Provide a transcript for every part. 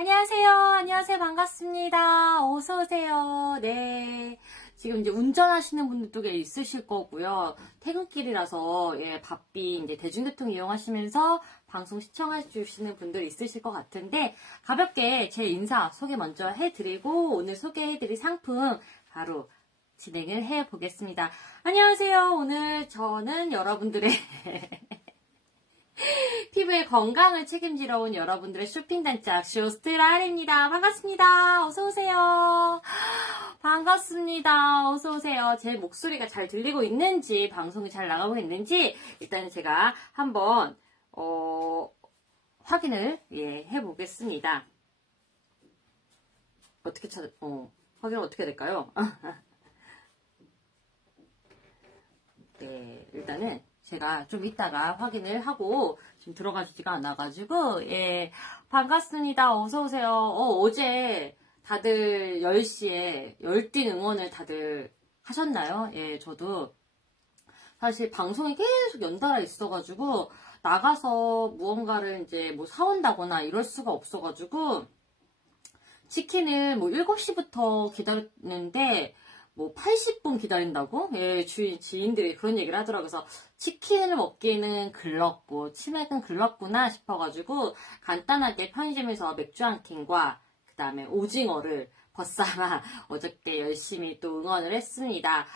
안녕하세요. 안녕하세요. 반갑습니다. 어서오세요. 네. 지금 이제 운전하시는 분들도 꽤 있으실 거고요. 퇴근길이라서, 바삐 이제 대중교통 이용하시면서 방송 시청해주시는 분들 있으실 것 같은데, 가볍게 제 인사 소개 먼저 해드리고, 오늘 소개해드릴 상품 바로 진행을 해보겠습니다. 안녕하세요. 오늘 저는 여러분들의 피부의 건강을 책임지러 온 여러분들의 쇼핑 단짝 쇼스트랄입니다. 반갑습니다. 어서오세요. 반갑습니다. 어서오세요. 제 목소리가 잘 들리고 있는지, 방송이 잘 나가고 있는지 일단은 제가 한번 확인을 해보겠습니다. 어떻게 확인을 어떻게 해야 될까요? 네, 일단은 제가 좀 이따가 확인을 하고 지금 들어가지가 않아가지고 반갑습니다. 어서오세요. 어제 다들 10시에 열띤 응원을 다들 하셨나요? 저도 사실 방송이 계속 연달아 있어가지고 나가서 무언가를 이제 뭐 사온다거나 이럴 수가 없어가지고 치킨을 뭐 7시부터 기다렸는데 뭐 80분 기다린다고? 지인들이 그런 얘기를 하더라고요. 그래서 치킨을 먹기에는 글렀고 치맥은 글렀구나 싶어가지고 간단하게 편의점에서 맥주 한 캔과 그 다음에 오징어를 벗삼아 어저께 열심히 또 응원을 했습니다.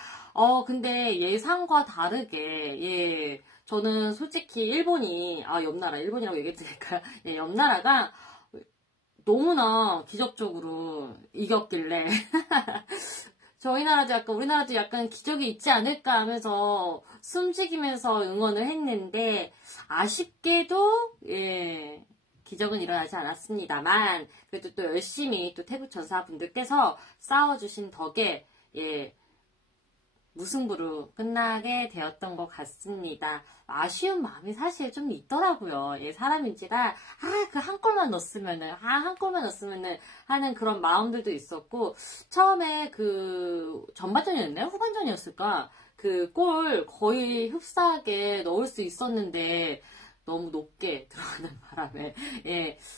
근데 예상과 다르게 저는 솔직히 일본이 옆나라 일본이라고 얘기했으니까 옆나라가 너무나 기적적으로 이겼길래 저희 나라도 약간 우리나라도 약간 기적이 있지 않을까 하면서 숨죽이면서 응원을 했는데 아쉽게도 기적은 일어나지 않았습니다만 그래도 또 열심히 또 태국 전사분들께서 싸워주신 덕에 무승부로 끝나게 되었던 것 같습니다. 아쉬운 마음이 사실 좀 있더라고요. 사람인지라 그 한 골만 넣었으면은 하는 그런 마음들도 있었고 처음에 그 전반전이었나요? 후반전이었을까? 그 골 거의 흡사하게 넣을 수 있었는데 너무 높게 들어가는 바람에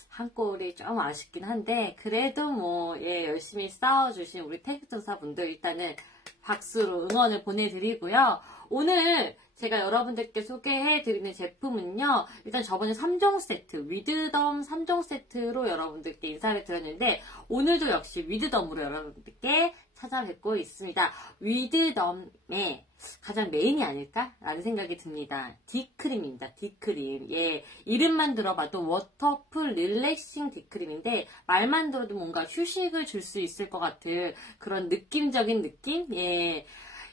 한 골이 좀 아쉽긴 한데 그래도 뭐 열심히 싸워주신 우리 태극전사분들 일단은 박수로 응원을 보내드리고요. 오늘 제가 여러분들께 소개해드리는 제품은요. 일단 저번에 3종 세트, 위드덤 3종 세트로 여러분들께 인사를 드렸는데 오늘도 역시 위드덤으로 여러분들께 찾아뵙고 있습니다. 위드덤의 가장 메인이 아닐까라는 생각이 듭니다. D크림입니다. D크림. 이름만 들어봐도 워터풀 릴렉싱 D크림인데 말만 들어도 뭔가 휴식을 줄 수 있을 것 같은 그런 느낌적인 느낌?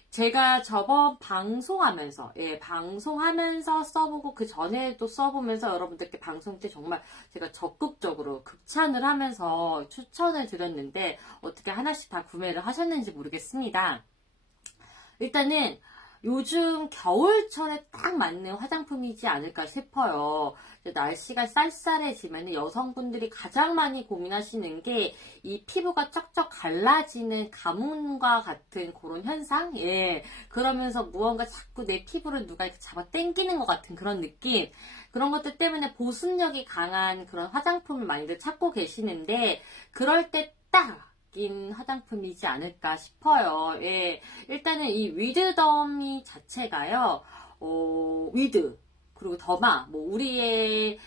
제가 저번 방송하면서 써보고 그 전에도 써보면서 여러분들께 방송 때 정말 제가 적극적으로 극찬을 하면서 추천을 드렸는데 어떻게 하나씩 다 구매를 하셨는지 모르겠습니다. 일단은 요즘 겨울철에 딱 맞는 화장품이지 않을까 싶어요. 날씨가 쌀쌀해지면 여성분들이 가장 많이 고민하시는 게 이 피부가 쩍쩍 갈라지는 가뭄과 같은 그런 현상? 그러면서 무언가 자꾸 내 피부를 누가 이렇게 잡아 당기는 것 같은 그런 느낌. 그런 것들 때문에 보습력이 강한 그런 화장품을 많이들 찾고 계시는데 그럴 때 딱 인 화장품이지 않을까 싶어요. 일단은 이 위드덤이 자체가요, 위드, 그리고 더마, 뭐, 우리의,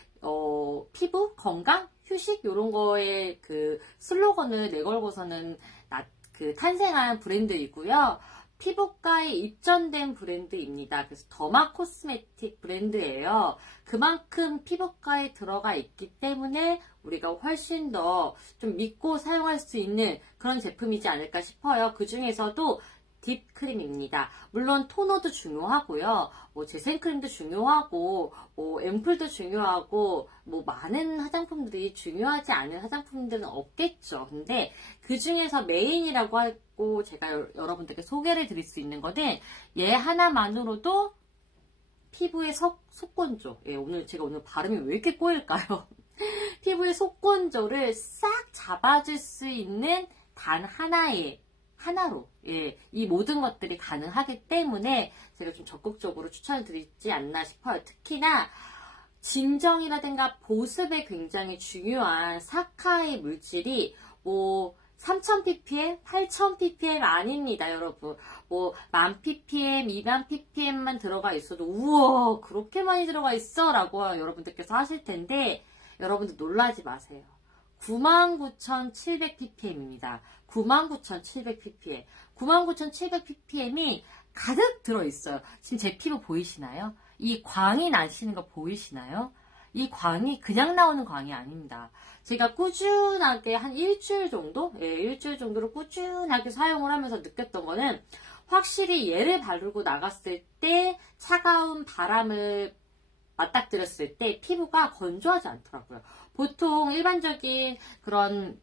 피부, 건강, 휴식, 요런 거에 그 슬로건을 내걸고서는 탄생한 브랜드이고요. 피부과에 입점된 브랜드입니다. 그래서 더마 코스메틱 브랜드예요. 그만큼 피부과에 들어가 있기 때문에 우리가 훨씬 더 좀 믿고 사용할 수 있는 그런 제품이지 않을까 싶어요. 그 중에서도 딥크림입니다. 물론 토너도 중요하고요. 뭐 재생크림도 중요하고 뭐 앰플도 중요하고 뭐 많은 화장품들이 중요하지 않은 화장품들은 없겠죠. 근데 그 중에서 메인이라고 하고 제가 여러분들께 소개를 드릴 수 있는 거는 얘 하나만으로도 피부의 속건조. 제가 오늘 발음이 왜 이렇게 꼬일까요? 피부의 속건조를 싹 잡아줄 수 있는 단 하나로 이 모든 것들이 가능하기 때문에 제가 좀 적극적으로 추천을 드리지 않나 싶어요. 특히나 진정이라든가 보습에 굉장히 중요한 사카의 물질이 뭐 3000ppm, 8000ppm 아닙니다, 여러분. 뭐 10,000ppm, 20,000ppm만 들어가 있어도 우와 그렇게 많이 들어가 있어 라고 여러분들께서 하실 텐데 여러분들 놀라지 마세요. 99,700ppm입니다. 99,700ppm. 99,700ppm이 가득 들어있어요. 지금 제 피부 보이시나요? 이 광이 나시는 거 보이시나요? 이 광이 그냥 나오는 광이 아닙니다. 제가 꾸준하게 한 일주일 정도? 예, 일주일 정도로 꾸준하게 사용을 하면서 느꼈던 거는 확실히 얘를 바르고 나갔을 때 차가운 바람을 맞닥뜨렸을 때 피부가 건조하지 않더라고요. 보통 일반적인 그런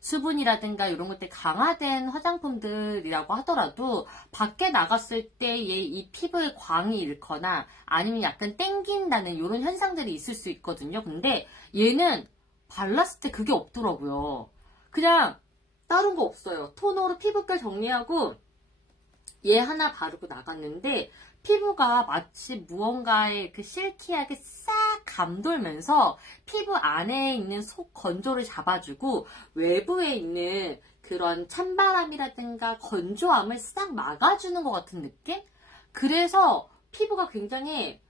수분이라든가 이런 것들 강화된 화장품들이라고 하더라도 밖에 나갔을 때 이 피부에 광이 잃거나 아니면 약간 땡긴다는 이런 현상들이 있을 수 있거든요. 근데 얘는 발랐을 때 그게 없더라고요. 그냥 다른 거 없어요. 토너로 피부결 정리하고 얘 하나 바르고 나갔는데 피부가 마치 무언가에 이렇게 실키하게 싹 감돌면서 피부 안에 있는 속 건조를 잡아주고 외부에 있는 그런 찬바람이라든가 건조함을 싹 막아주는 것 같은 느낌? 그래서 피부가 굉장히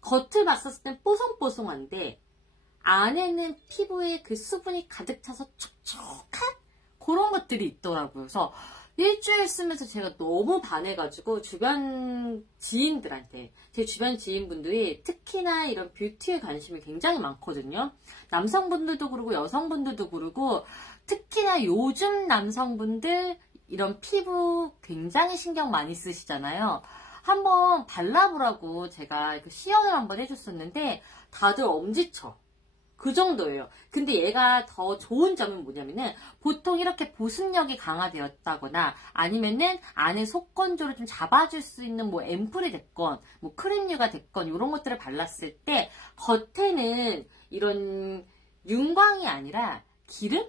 겉을 봤었을 땐 뽀송뽀송한데 안에는 피부에 그 수분이 가득 차서 촉촉한 그런 것들이 있더라고요. 그래서 일주일 쓰면서 제가 너무 반해가지고 주변 지인들한테 제 주변 지인분들이 특히나 이런 뷰티에 관심이 굉장히 많거든요. 남성분들도 그러고 여성분들도 그러고 특히나 요즘 남성분들 이런 피부 굉장히 신경 많이 쓰시잖아요. 한번 발라보라고 제가 그 시연을 한번 해줬었는데 다들 엄지쳐. 그 정도예요. 근데 얘가 더 좋은 점은 뭐냐면은 보통 이렇게 보습력이 강화되었다거나 아니면은 안에 속건조를 좀 잡아줄 수 있는 뭐 앰플이 됐건 뭐 크림류가 됐건 이런 것들을 발랐을 때 겉에는 이런 윤광이 아니라 기름?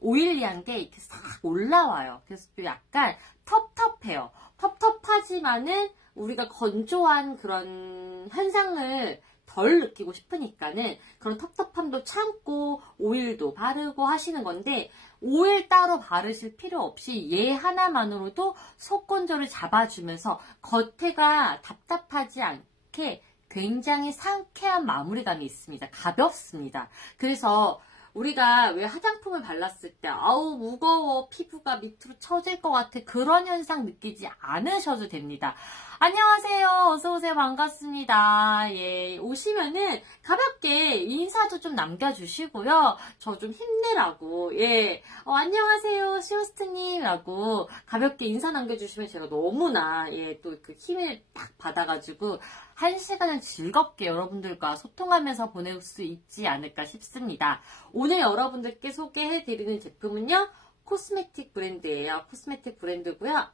오일리한 게 이렇게 싹 올라와요. 그래서 또 약간 텁텁해요. 텁텁하지만은 우리가 건조한 그런 현상을 덜 느끼고 싶으니까는 그런 텁텁함도 참고 오일도 바르고 하시는 건데 오일 따로 바르실 필요 없이 얘 하나만으로도 속건조를 잡아주면서 겉에가 답답하지 않게 굉장히 상쾌한 마무리감이 있습니다. 가볍습니다. 그래서 우리가 왜 화장품을 발랐을 때 아우 무거워 피부가 밑으로 처질 것 같아 그런 현상 느끼지 않으셔도 됩니다. 안녕하세요. 어서오세요. 반갑습니다. 예, 오시면은 가볍게 인사도 좀 남겨주시고요. 저 좀 힘내라고 예, 안녕하세요 시오스트님이라고 가볍게 인사 남겨주시면 제가 너무나 예, 또 그 힘을 딱 받아가지고 한 시간을 즐겁게 여러분들과 소통하면서 보낼 수 있지 않을까 싶습니다. 오늘 여러분들께 소개해드리는 제품은요. 코스메틱 브랜드예요. 코스메틱 브랜드고요.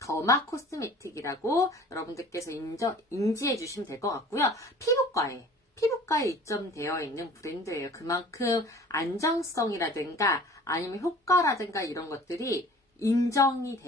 더마 코스메틱이라고 여러분들께서 인지해 주시면 될 것 같고요. 피부과에 입점되어 있는 브랜드예요. 그만큼 안정성이라든가 아니면 효과라든가 이런 것들이 인증이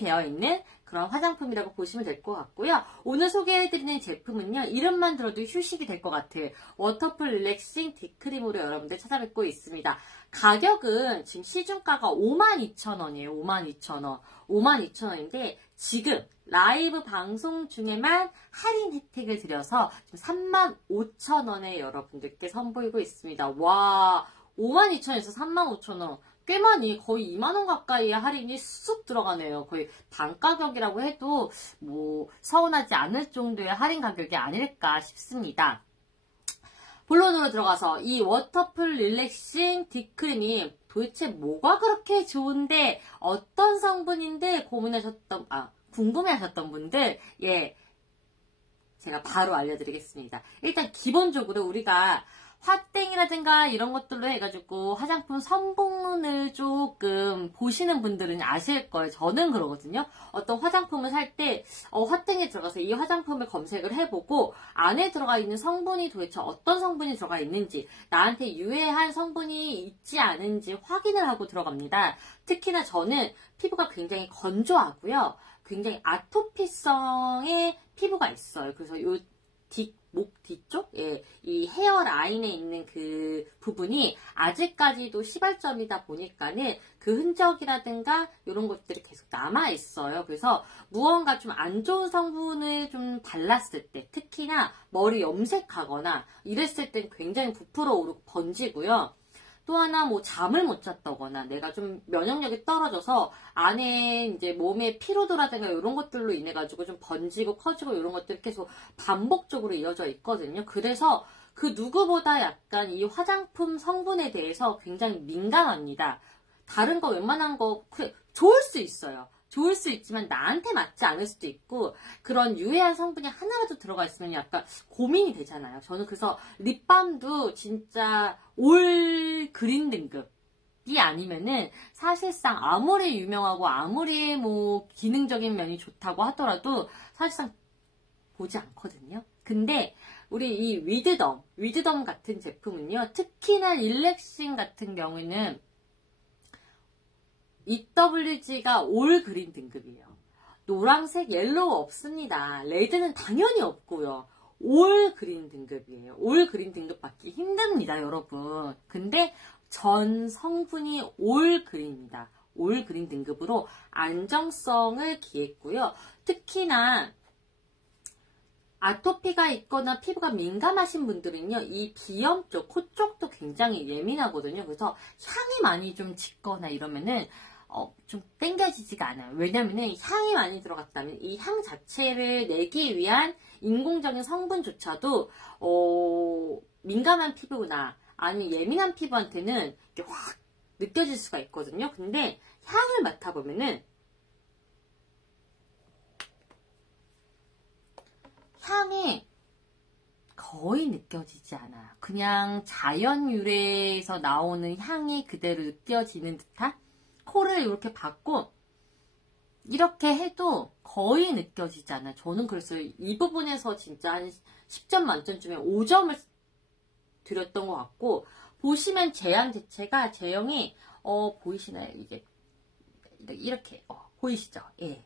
되어 있는 그런 화장품이라고 보시면 될 것 같고요. 오늘 소개해드리는 제품은요. 이름만 들어도 휴식이 될 것 같아요. 워터풀 릴렉싱 딥크림으로 여러분들 찾아뵙고 있습니다. 가격은 지금 시중가가 52,000원이에요. 52,000원. 52,000원인데 지금 라이브 방송 중에만 할인 혜택을 드려서 지금 35,000원에 여러분들께 선보이고 있습니다. 와, 52,000원에서 35,000원. 꽤 많이 거의 2만원 가까이의 할인이 쑥 들어가네요. 거의 반가격이라고 해도 뭐 서운하지 않을 정도의 할인 가격이 아닐까 싶습니다. 본론으로 들어가서 이 워터풀 릴렉싱 딥크림이 도대체 뭐가 그렇게 좋은데 어떤 성분인데 궁금해하셨던 분들 예, 제가 바로 알려드리겠습니다. 일단 기본적으로 우리가 화땡이라든가 이런 것들로 해가지고 화장품 성분을 조금 보시는 분들은 아실 거예요. 저는 그러거든요. 어떤 화장품을 살 때 화땡에 들어가서 이 화장품을 검색을 해보고 안에 들어가 있는 성분이 도대체 어떤 성분이 들어가 있는지 나한테 유해한 성분이 있지 않은지 확인을 하고 들어갑니다. 특히나 저는 피부가 굉장히 건조하고요. 굉장히 아토피성의 피부가 있어요. 그래서 목 뒤쪽, 예, 이 헤어 라인에 있는 그 부분이 아직까지도 시발점이다 보니까는 그 흔적이라든가 이런 것들이 계속 남아 있어요. 그래서 무언가 좀 안 좋은 성분을 좀 발랐을 때, 특히나 머리 염색하거나 이랬을 땐 굉장히 부풀어 오르고 번지고요. 또 하나 뭐 잠을 못 잤다거나 내가 좀 면역력이 떨어져서 안에 이제 몸의 피로도라든가 이런 것들로 인해 가지고 좀 번지고 커지고 이런 것들이 계속 반복적으로 이어져 있거든요. 그래서 그 누구보다 약간 이 화장품 성분에 대해서 굉장히 민감합니다. 다른 거 웬만한 거 그래, 좋을 수 있어요. 좋을 수 있지만 나한테 맞지 않을 수도 있고 그런 유해한 성분이 하나라도 들어가 있으면 약간 고민이 되잖아요. 저는 그래서 립밤도 진짜 올 그린 등급이 아니면은 사실상 아무리 유명하고 아무리 뭐 기능적인 면이 좋다고 하더라도 사실상 보지 않거든요. 근데 우리 이 위드덤 같은 제품은요. 특히나 일렉싱 같은 경우에는 EWG가 올 그린 등급이에요. 노란색, 옐로우 없습니다. 레드는 당연히 없고요. 올 그린 등급이에요. 올 그린 등급 받기 힘듭니다, 여러분. 근데 전 성분이 올 그린입니다. 올 그린 등급으로 안정성을 기했고요. 특히나 아토피가 있거나 피부가 민감하신 분들은요, 이 비염 쪽, 코 쪽도 굉장히 예민하거든요. 그래서 향이 많이 좀 짙거나 이러면은 좀 땡겨지지가 않아요. 왜냐면은 향이 많이 들어갔다면 이 향 자체를 내기 위한 인공적인 성분조차도 민감한 피부나 아니 예민한 피부한테는 이렇게 확 느껴질 수가 있거든요. 근데 향을 맡아보면은 향이 거의 느껴지지 않아요. 그냥 자연 유래에서 나오는 향이 그대로 느껴지는 듯한? 코를 이렇게 받고 이렇게 해도 거의 느껴지지 않아요. 저는 그래서 이 부분에서 진짜 한 10점 만점 중에 5점을 드렸던 것 같고 보시면 제형 자체가 제형이 보이시나요? 이게 이렇게 보이시죠? 예.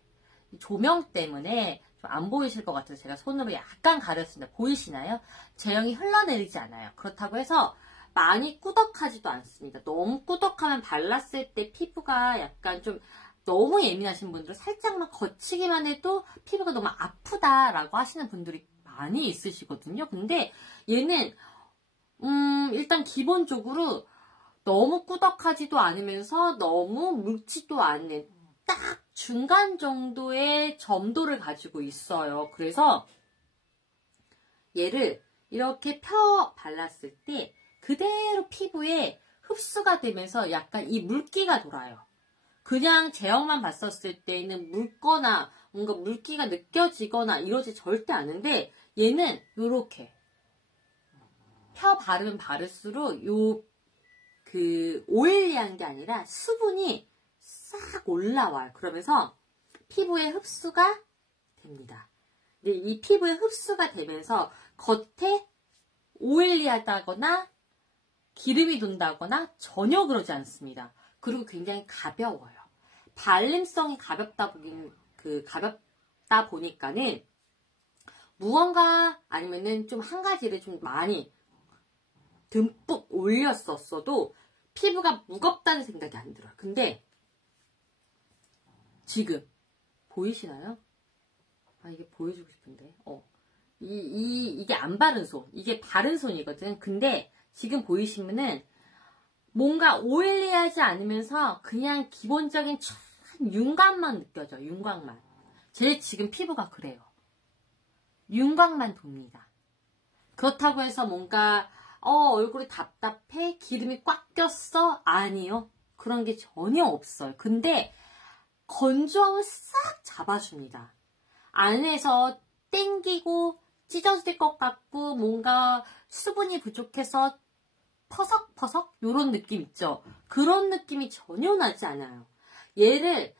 조명 때문에 좀 안 보이실 것 같아서 제가 손으로 약간 가렸습니다. 보이시나요? 제형이 흘러내리지 않아요. 그렇다고 해서 많이 꾸덕하지도 않습니다. 너무 꾸덕하면 발랐을 때 피부가 약간 좀 너무 예민하신 분들은 살짝만 거치기만 해도 피부가 너무 아프다라고 하시는 분들이 많이 있으시거든요. 근데 얘는 일단 기본적으로 너무 꾸덕하지도 않으면서 너무 묽지도 않는 딱 중간 정도의 점도를 가지고 있어요. 그래서 얘를 이렇게 펴 발랐을 때 그대로 피부에 흡수가 되면서 약간 이 물기가 돌아요. 그냥 제형만 봤었을 때는 묽거나 뭔가 물기가 느껴지거나 이러지 절대 않은데 얘는 이렇게 펴 바르면 바를수록 오일리한 게 아니라 수분이 싹 올라와요. 그러면서 피부에 흡수가 됩니다. 근데 이 피부에 흡수가 되면서 겉에 오일리하다거나 기름이 돈다거나 전혀 그러지 않습니다. 그리고 굉장히 가벼워요. 발림성이 가볍다 보니까는 무언가 아니면은 좀 한 가지를 좀 많이 듬뿍 올렸었어도 피부가 무겁다는 생각이 안 들어요. 근데 지금 보이시나요? 이게 보여주고 싶은데 이게 안 바른 손 이게 바른 손이거든. 근데 지금 보이시면은 뭔가 오일리하지 않으면서 그냥 기본적인 윤곽만 느껴져. 윤곽만. 제 지금 피부가 그래요. 윤곽만 돕니다. 그렇다고 해서 뭔가 얼굴이 답답해? 기름이 꽉 꼈어? 아니요. 그런 게 전혀 없어요. 근데 건조함을 싹 잡아줍니다. 안에서 땡기고 찢어질 것 같고 뭔가 수분이 부족해서 퍼석퍼석 요런 느낌 있죠. 그런 느낌이 전혀 나지 않아요. 얘를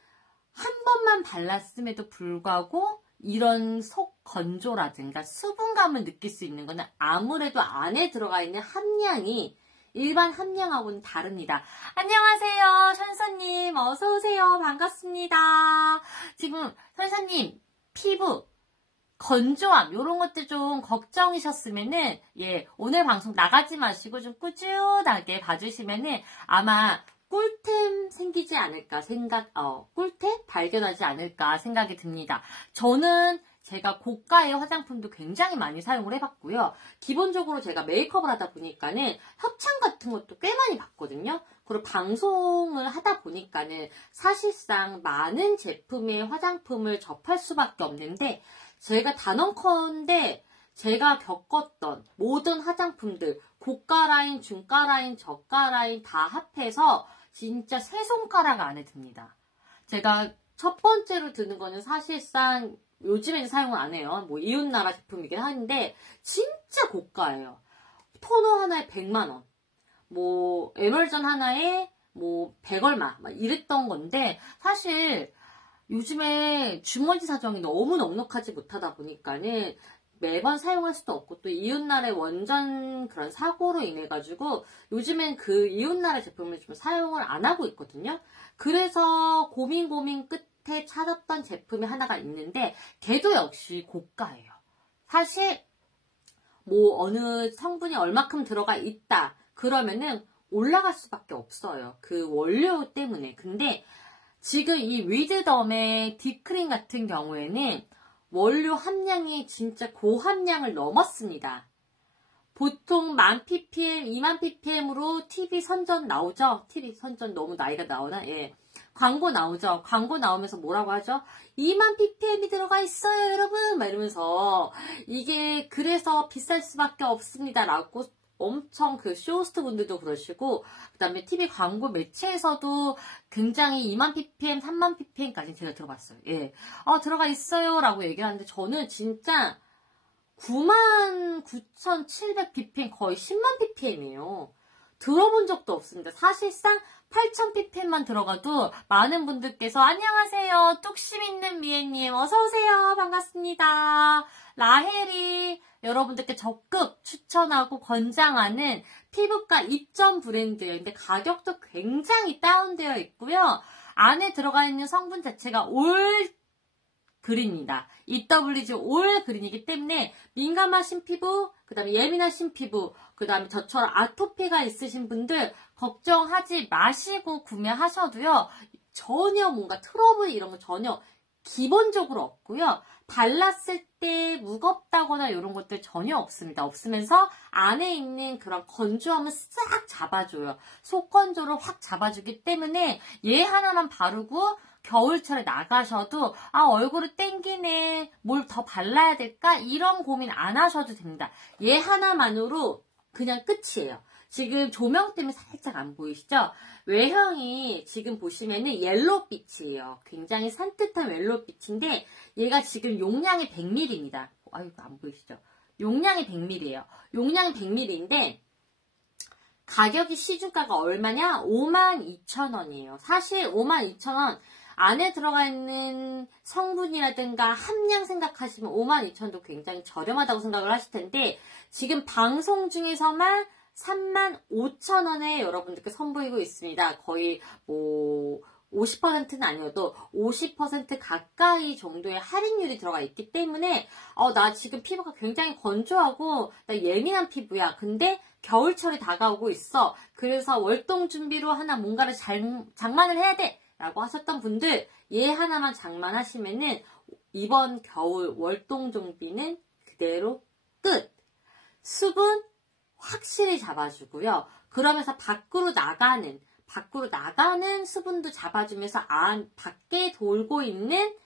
한 번만 발랐음에도 불구하고 이런 속 건조라든가 수분감을 느낄 수 있는 거는 아무래도 안에 들어가 있는 함량이 일반 함량하고는 다릅니다. 안녕하세요. 선사님 어서오세요. 반갑습니다. 지금 선사님 피부 건조함 요런 것들 좀 걱정이셨으면은 예, 오늘 방송 나가지 마시고 좀 꾸준하게 봐주시면은 아마 꿀템 생기지 않을까 꿀템 발견하지 않을까 생각이 듭니다. 저는 제가 고가의 화장품도 굉장히 많이 사용을 해봤고요. 기본적으로 제가 메이크업을 하다 보니까는 협찬 같은 것도 꽤 많이 받거든요. 그리고 방송을 하다 보니까는 사실상 많은 제품의 화장품을 접할 수밖에 없는데 제가 단언컨대 제가 겪었던 모든 화장품들 고가 라인, 중가 라인, 저가 라인 다 합해서 진짜 세 손가락 안에 듭니다. 제가 첫 번째로 드는 거는 사실상 요즘에는 사용을 안 해요. 뭐 이웃나라 제품이긴 한데 진짜 고가예요. 토너 하나에 100만원. 뭐 에멀전 하나에 뭐 100얼마 막 이랬던 건데 사실 요즘에 주머니 사정이 너무 넉넉하지 못하다 보니까는 매번 사용할 수도 없고 또 이웃나라의 원전 그런 사고로 인해 가지고 요즘엔 그 이웃나라 제품을 좀 사용을 안 하고 있거든요. 그래서 고민 끝에 찾았던 제품이 하나가 있는데 걔도 역시 고가예요. 사실 뭐 어느 성분이 얼마큼 들어가 있다 그러면은 올라갈 수밖에 없어요. 그 원료 때문에. 근데 지금 이 위드덤의 딥크림 같은 경우에는 원료 함량이 진짜 고함량을 넘었습니다. 보통 1000ppm, 2000ppm으로 TV 선전 나오죠? TV 선전 너무 나이가 나오나? 예. 광고 나오죠? 광고 나오면서 뭐라고 하죠? 2000ppm이 들어가 있어요, 여러분! 막 이러면서 이게 그래서 비쌀 수밖에 없습니다. 라고 엄청 그 쇼호스트 분들도 그러시고 그 다음에 TV 광고 매체에서도 굉장히 2000ppm, 3000ppm까지 제가 들어봤어요. 예. 들어가 있어요 라고 얘기를 하는데 저는 진짜 99,700ppm 거의 10만 ppm이에요. 들어본 적도 없습니다. 사실상 8,000ppm만 들어가도 많은 분들께서 안녕하세요. 뚝심 있는 미애님 어서오세요. 반갑습니다. 라헬이 여러분들께 적극 추천하고 권장하는 피부과 입점 브랜드예요. 근데 가격도 굉장히 다운되어 있고요. 안에 들어가 있는 성분 자체가 올 그린이다. EWG 올 그린이기 때문에 민감하신 피부, 그 다음에 예민하신 피부, 그 다음에 저처럼 아토피가 있으신 분들 걱정하지 마시고 구매하셔도요. 전혀 뭔가 트러블 이런 거 전혀 기본적으로 없고요. 발랐을 때 무겁다거나 이런 것들 전혀 없습니다. 없으면서 안에 있는 그런 건조함을 싹 잡아줘요. 속건조를 확 잡아주기 때문에 얘 하나만 바르고 겨울철에 나가셔도 얼굴을 땡기네 뭘 더 발라야 될까 이런 고민 안 하셔도 됩니다. 얘 하나만으로 그냥 끝이에요. 지금 조명 때문에 살짝 안 보이시죠? 외형이 지금 보시면은 옐로우빛이에요. 굉장히 산뜻한 옐로우빛인데 얘가 지금 용량이 100ml입니다. 아이고 안 보이시죠? 용량이 100ml예요. 용량이 100ml인데 가격이 시중가가 얼마냐? 52,000원이에요. 사실 52,000원 안에 들어가 있는 성분이라든가 함량 생각하시면 52,000원도 굉장히 저렴하다고 생각을 하실 텐데 지금 방송 중에서만 35,000원에 여러분들께 선보이고 있습니다. 거의 뭐 50%는 아니어도 50% 가까이 정도의 할인율이 들어가 있기 때문에 나 지금 피부가 굉장히 건조하고 나 예민한 피부야. 근데 겨울철이 다가오고 있어. 그래서 월동 준비로 하나 뭔가를 장만을 해야 돼. 라고 하셨던 분들 얘 하나만 장만하시면은 이번 겨울 월동 준비는 그대로 끝. 수분 확실히 잡아주고요. 그러면서 밖으로 나가는 수분도 잡아주면서 밖에 돌고 있는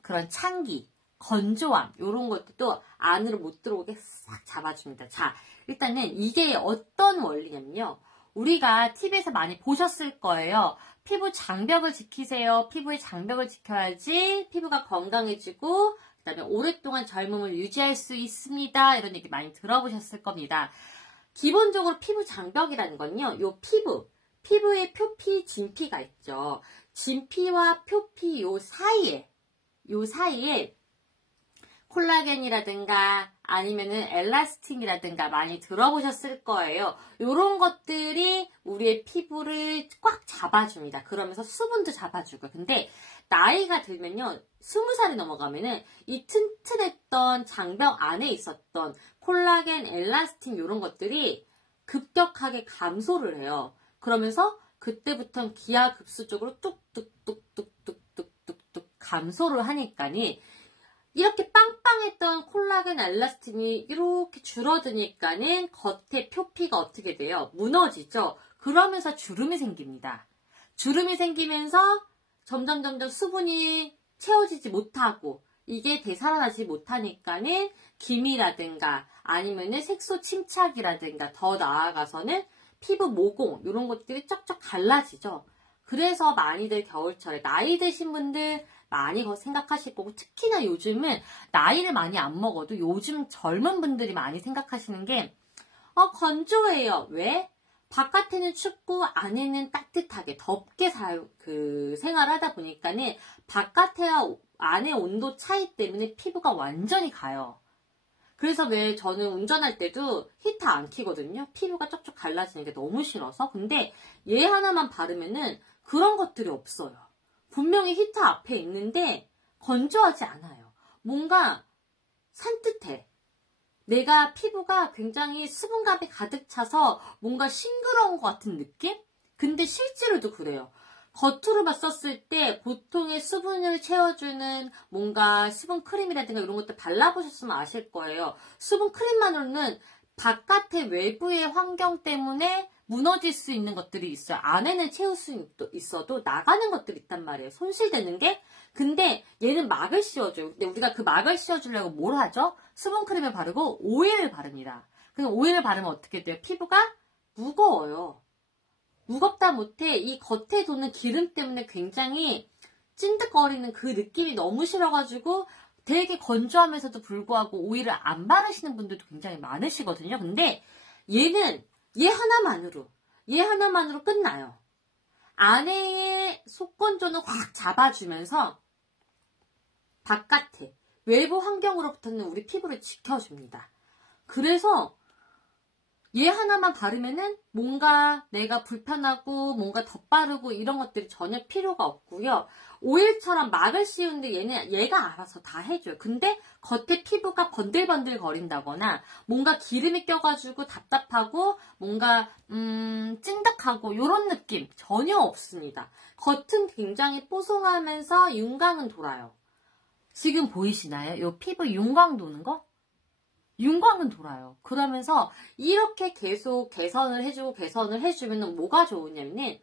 그런 찬기, 건조함 이런 것들도 안으로 못 들어오게 싹 잡아줍니다. 자, 일단은 이게 어떤 원리냐면요. 우리가 TV에서 많이 보셨을 거예요. 피부 장벽을 지키세요. 피부의 장벽을 지켜야지 피부가 건강해지고 그 다음에 오랫동안 젊음을 유지할 수 있습니다. 이런 얘기 많이 들어보셨을 겁니다. 기본적으로 피부 장벽이라는 건요. 요 피부에 표피, 진피가 있죠. 진피와 표피 요 사이에 콜라겐이라든가 아니면은 엘라스틴이라든가 많이 들어보셨을 거예요. 요런 것들이 우리의 피부를 꽉 잡아줍니다. 그러면서 수분도 잡아주고. 근데 나이가 들면요, 20살이 넘어가면은 이 튼튼했던 장벽 안에 있었던 콜라겐, 엘라스틴 이런 것들이 급격하게 감소를 해요. 그러면서 그때부터는 기하급수적으로 뚝뚝뚝뚝뚝뚝뚝 감소를 하니까니 이렇게 빵빵했던 콜라겐, 엘라스틴이 이렇게 줄어드니까는 겉에 표피가 어떻게 돼요? 무너지죠. 그러면서 주름이 생깁니다. 주름이 생기면서 점점 수분이 채워지지 못하고 이게 되살아나지 못하니까는 기미라든가 아니면은 색소 침착이라든가 더 나아가서는 피부 모공 이런 것들이 쩍쩍 갈라지죠. 그래서 많이들 겨울철에 나이 드신 분들 많이 생각하실 거고, 특히나 요즘은 나이를 많이 안 먹어도 요즘 젊은 분들이 많이 생각하시는 게 건조해요. 왜? 바깥에는 춥고 안에는 따뜻하게 덥게 생활하다 보니까는 바깥에와 안의 온도 차이 때문에 피부가 완전히 가요. 그래서 왜 저는 운전할 때도 히터 안 켜거든요. 피부가 쪽쪽 갈라지는 게 너무 싫어서. 근데 얘 하나만 바르면은 그런 것들이 없어요. 분명히 히터 앞에 있는데 건조하지 않아요. 뭔가 산뜻해. 내가 피부가 굉장히 수분감이 가득 차서 뭔가 싱그러운 것 같은 느낌? 근데 실제로도 그래요. 겉으로 봤었을 때 보통의 수분을 채워주는 뭔가 수분 크림이라든가 이런 것들 발라보셨으면 아실 거예요. 수분 크림만으로는 바깥의 외부의 환경 때문에 무너질 수 있는 것들이 있어요. 안에는 채울 수 있어도 나가는 것들이 있단 말이에요. 손실되는 게. 근데 얘는 막을 씌워줘요. 근데 우리가 그 막을 씌워주려고 뭘 하죠? 수분크림을 바르고 오일을 바릅니다. 그럼 오일을 바르면 어떻게 돼요? 피부가 무거워요. 무겁다 못해 이 겉에 도는 기름 때문에 굉장히 찐득거리는 그 느낌이 너무 싫어가지고 되게 건조하면서도 불구하고 오일을 안 바르시는 분들도 굉장히 많으시거든요. 근데 얘는 얘 하나만으로 끝나요. 안에의 속건조는 확 잡아주면서 바깥에 외부 환경으로부터는 우리 피부를 지켜줍니다. 그래서 얘 하나만 바르면은 뭔가 내가 불편하고 뭔가 덧바르고 이런 것들이 전혀 필요가 없고요. 오일처럼 막을 씌우는데 얘가 알아서 다 해줘요. 근데 겉에 피부가 번들번들 거린다거나 뭔가 기름이 껴가지고 답답하고 뭔가 찐득하고 이런 느낌 전혀 없습니다. 겉은 굉장히 뽀송하면서 윤광은 돌아요. 지금 보이시나요? 이 피부 윤광 도는 거? 윤광은 돌아요. 그러면서 이렇게 계속 개선을 해주면 뭐가 좋으냐면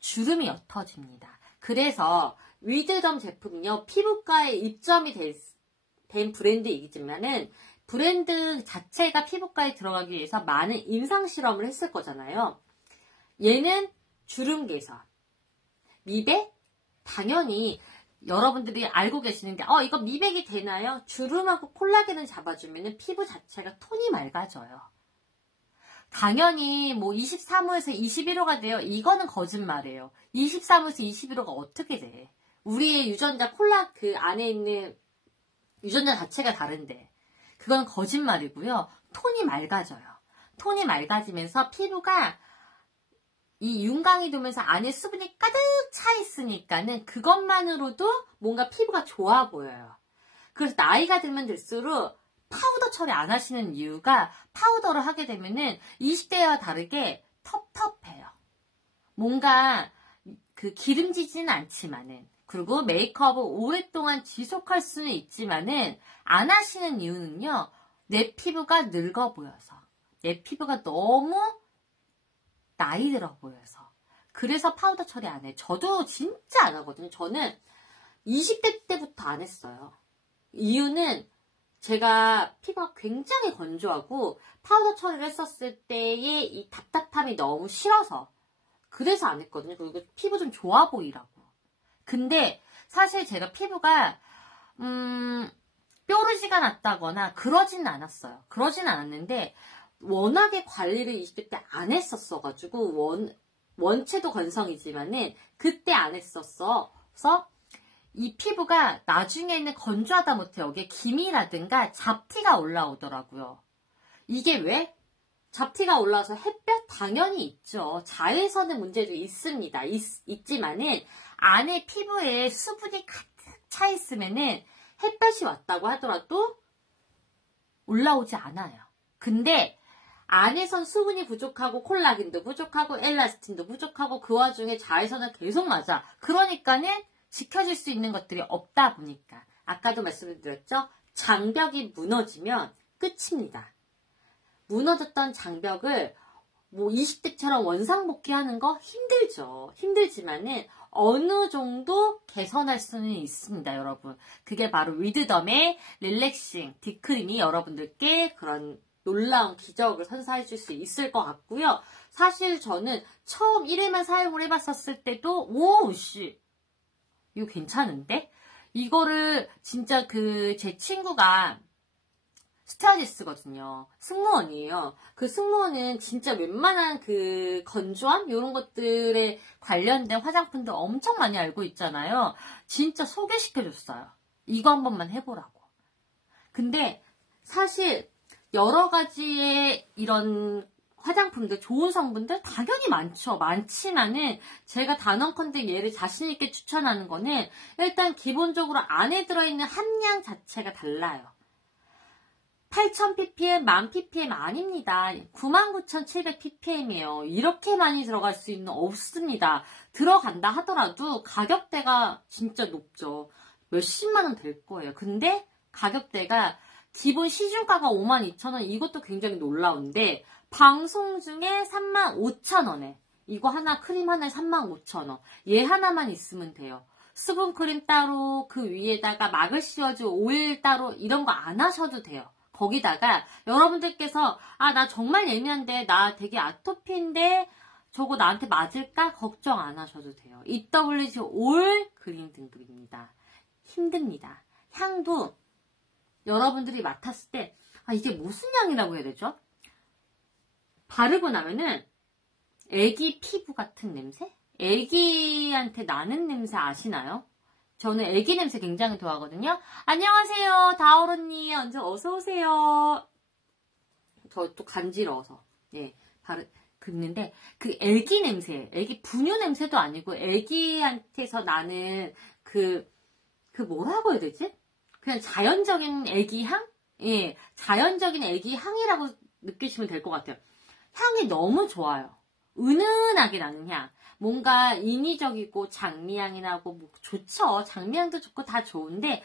주름이 옅어집니다. 그래서 위드덤 제품은요, 피부과에 입점이 된 브랜드이지만은 브랜드 자체가 피부과에 들어가기 위해서 많은 임상 실험을 했을 거잖아요. 얘는 주름 개선, 미백, 당연히 여러분들이 알고 계시는 게 이거 미백이 되나요? 주름하고 콜라겐을 잡아주면 피부 자체가 톤이 맑아져요. 당연히 뭐 23호에서 21호가 돼요. 이거는 거짓말이에요. 23호에서 21호가 어떻게 돼? 우리의 유전자 그 안에 있는 유전자 자체가 다른데 그건 거짓말이고요. 톤이 맑아져요. 톤이 맑아지면서 피부가 이 윤광이 돌면서 안에 수분이 가득 차 있으니까는 그것만으로도 뭔가 피부가 좋아 보여요. 그래서 나이가 들면 들수록 파우더 처리 안 하시는 이유가 파우더를 하게 되면은 20대와 다르게 텁텁해요. 뭔가 그 기름지지는 않지만은, 그리고 메이크업을 오랫동안 지속할 수는 있지만은 안 하시는 이유는요, 내 피부가 늙어 보여서, 내 피부가 너무 나이 들어 보여서. 그래서 파우더 처리 안 해. 저도 진짜 안 하거든요. 저는 20대 때부터 안 했어요. 이유는 제가 피부가 굉장히 건조하고 파우더 처리를 했었을 때의 이 답답함이 너무 싫어서 그래서 안 했거든요. 그리고 피부 좀 좋아 보이라고. 근데 사실 제가 피부가 뾰루지가 났다거나 그러지는 않았어요. 그러지는 않았는데 워낙에 관리를 20대 때 안 했었어가지고 원체도 건성이지만은 그때 안 했었어. 그래서 이 피부가 나중에는 건조하다 못해 여기에 기미라든가 잡티가 올라오더라고요. 이게 왜? 잡티가 올라와서 햇볕 당연히 있죠. 자외선의 문제도 있습니다. 있지만은 안에 피부에 수분이 가득 차 있으면은 햇볕이 왔다고 하더라도 올라오지 않아요. 근데 안에선 수분이 부족하고 콜라겐도 부족하고 엘라스틴도 부족하고 그 와중에 자외선은 계속 맞아. 그러니까는 지켜줄 수 있는 것들이 없다 보니까 아까도 말씀드렸죠. 장벽이 무너지면 끝입니다. 무너졌던 장벽을 뭐 20대처럼 원상복귀하는 거 힘들죠. 힘들지만은 어느 정도 개선할 수는 있습니다, 여러분. 그게 바로 위드덤의 릴렉싱 딥크림이 여러분들께 그런 놀라운 기적을 선사해 줄 수 있을 것 같고요. 사실 저는 처음 1회만 사용을 해봤었을 때도 오우씨 이거 괜찮은데? 이거를 진짜 제 친구가 스튜어디스거든요. 승무원이에요. 그 승무원은 진짜 웬만한 그 건조함? 이런 것들에 관련된 화장품도 엄청 많이 알고 있잖아요. 진짜 소개시켜줬어요. 이거 한 번만 해보라고. 근데 사실 여러 가지의 이런 화장품들, 좋은 성분들 당연히 많죠. 많지만은 제가 단언컨대 얘를 자신있게 추천하는 거는 일단 기본적으로 안에 들어있는 함량 자체가 달라요. 8000ppm, 10,000ppm 아닙니다. 99,700ppm이에요. 이렇게 많이 들어갈 수 있는 없습니다. 들어간다 하더라도 가격대가 진짜 높죠. 몇십만 원 될 거예요. 근데 가격대가 기본 시중가가 52,000원, 이것도 굉장히 놀라운데 방송 중에 35,000원에 이거 하나 크림 하나에 35,000원. 얘 하나만 있으면 돼요. 수분크림 따로 그 위에다가 막을 씌워줄 오일 따로 이런 거 안 하셔도 돼요. 거기다가 여러분들께서 나 정말 예민한데 나 되게 아토피인데 저거 나한테 맞을까? 걱정 안 하셔도 돼요. EWG 올 그린 등급입니다. 힘듭니다. 향도 여러분들이 맡았을 때 이게 무슨 향이라고 해야 되죠? 바르고 나면은 애기 피부 같은 냄새? 애기한테 나는 냄새 아시나요? 저는 애기 냄새 굉장히 좋아하거든요. 안녕하세요, 다올 언니. 언제 어서 오세요. 저 또 간지러워서 긋는데 그 애기 냄새, 애기 분유 냄새도 아니고 애기한테서 나는 그 뭐라고 해야 되지? 그냥 자연적인 애기 향? 예, 자연적인 애기 향이라고 느끼시면 될 것 같아요. 향이 너무 좋아요. 은은하게 나는 향. 뭔가 인위적이고 장미향이 나고 뭐 좋죠. 장미향도 좋고 다 좋은데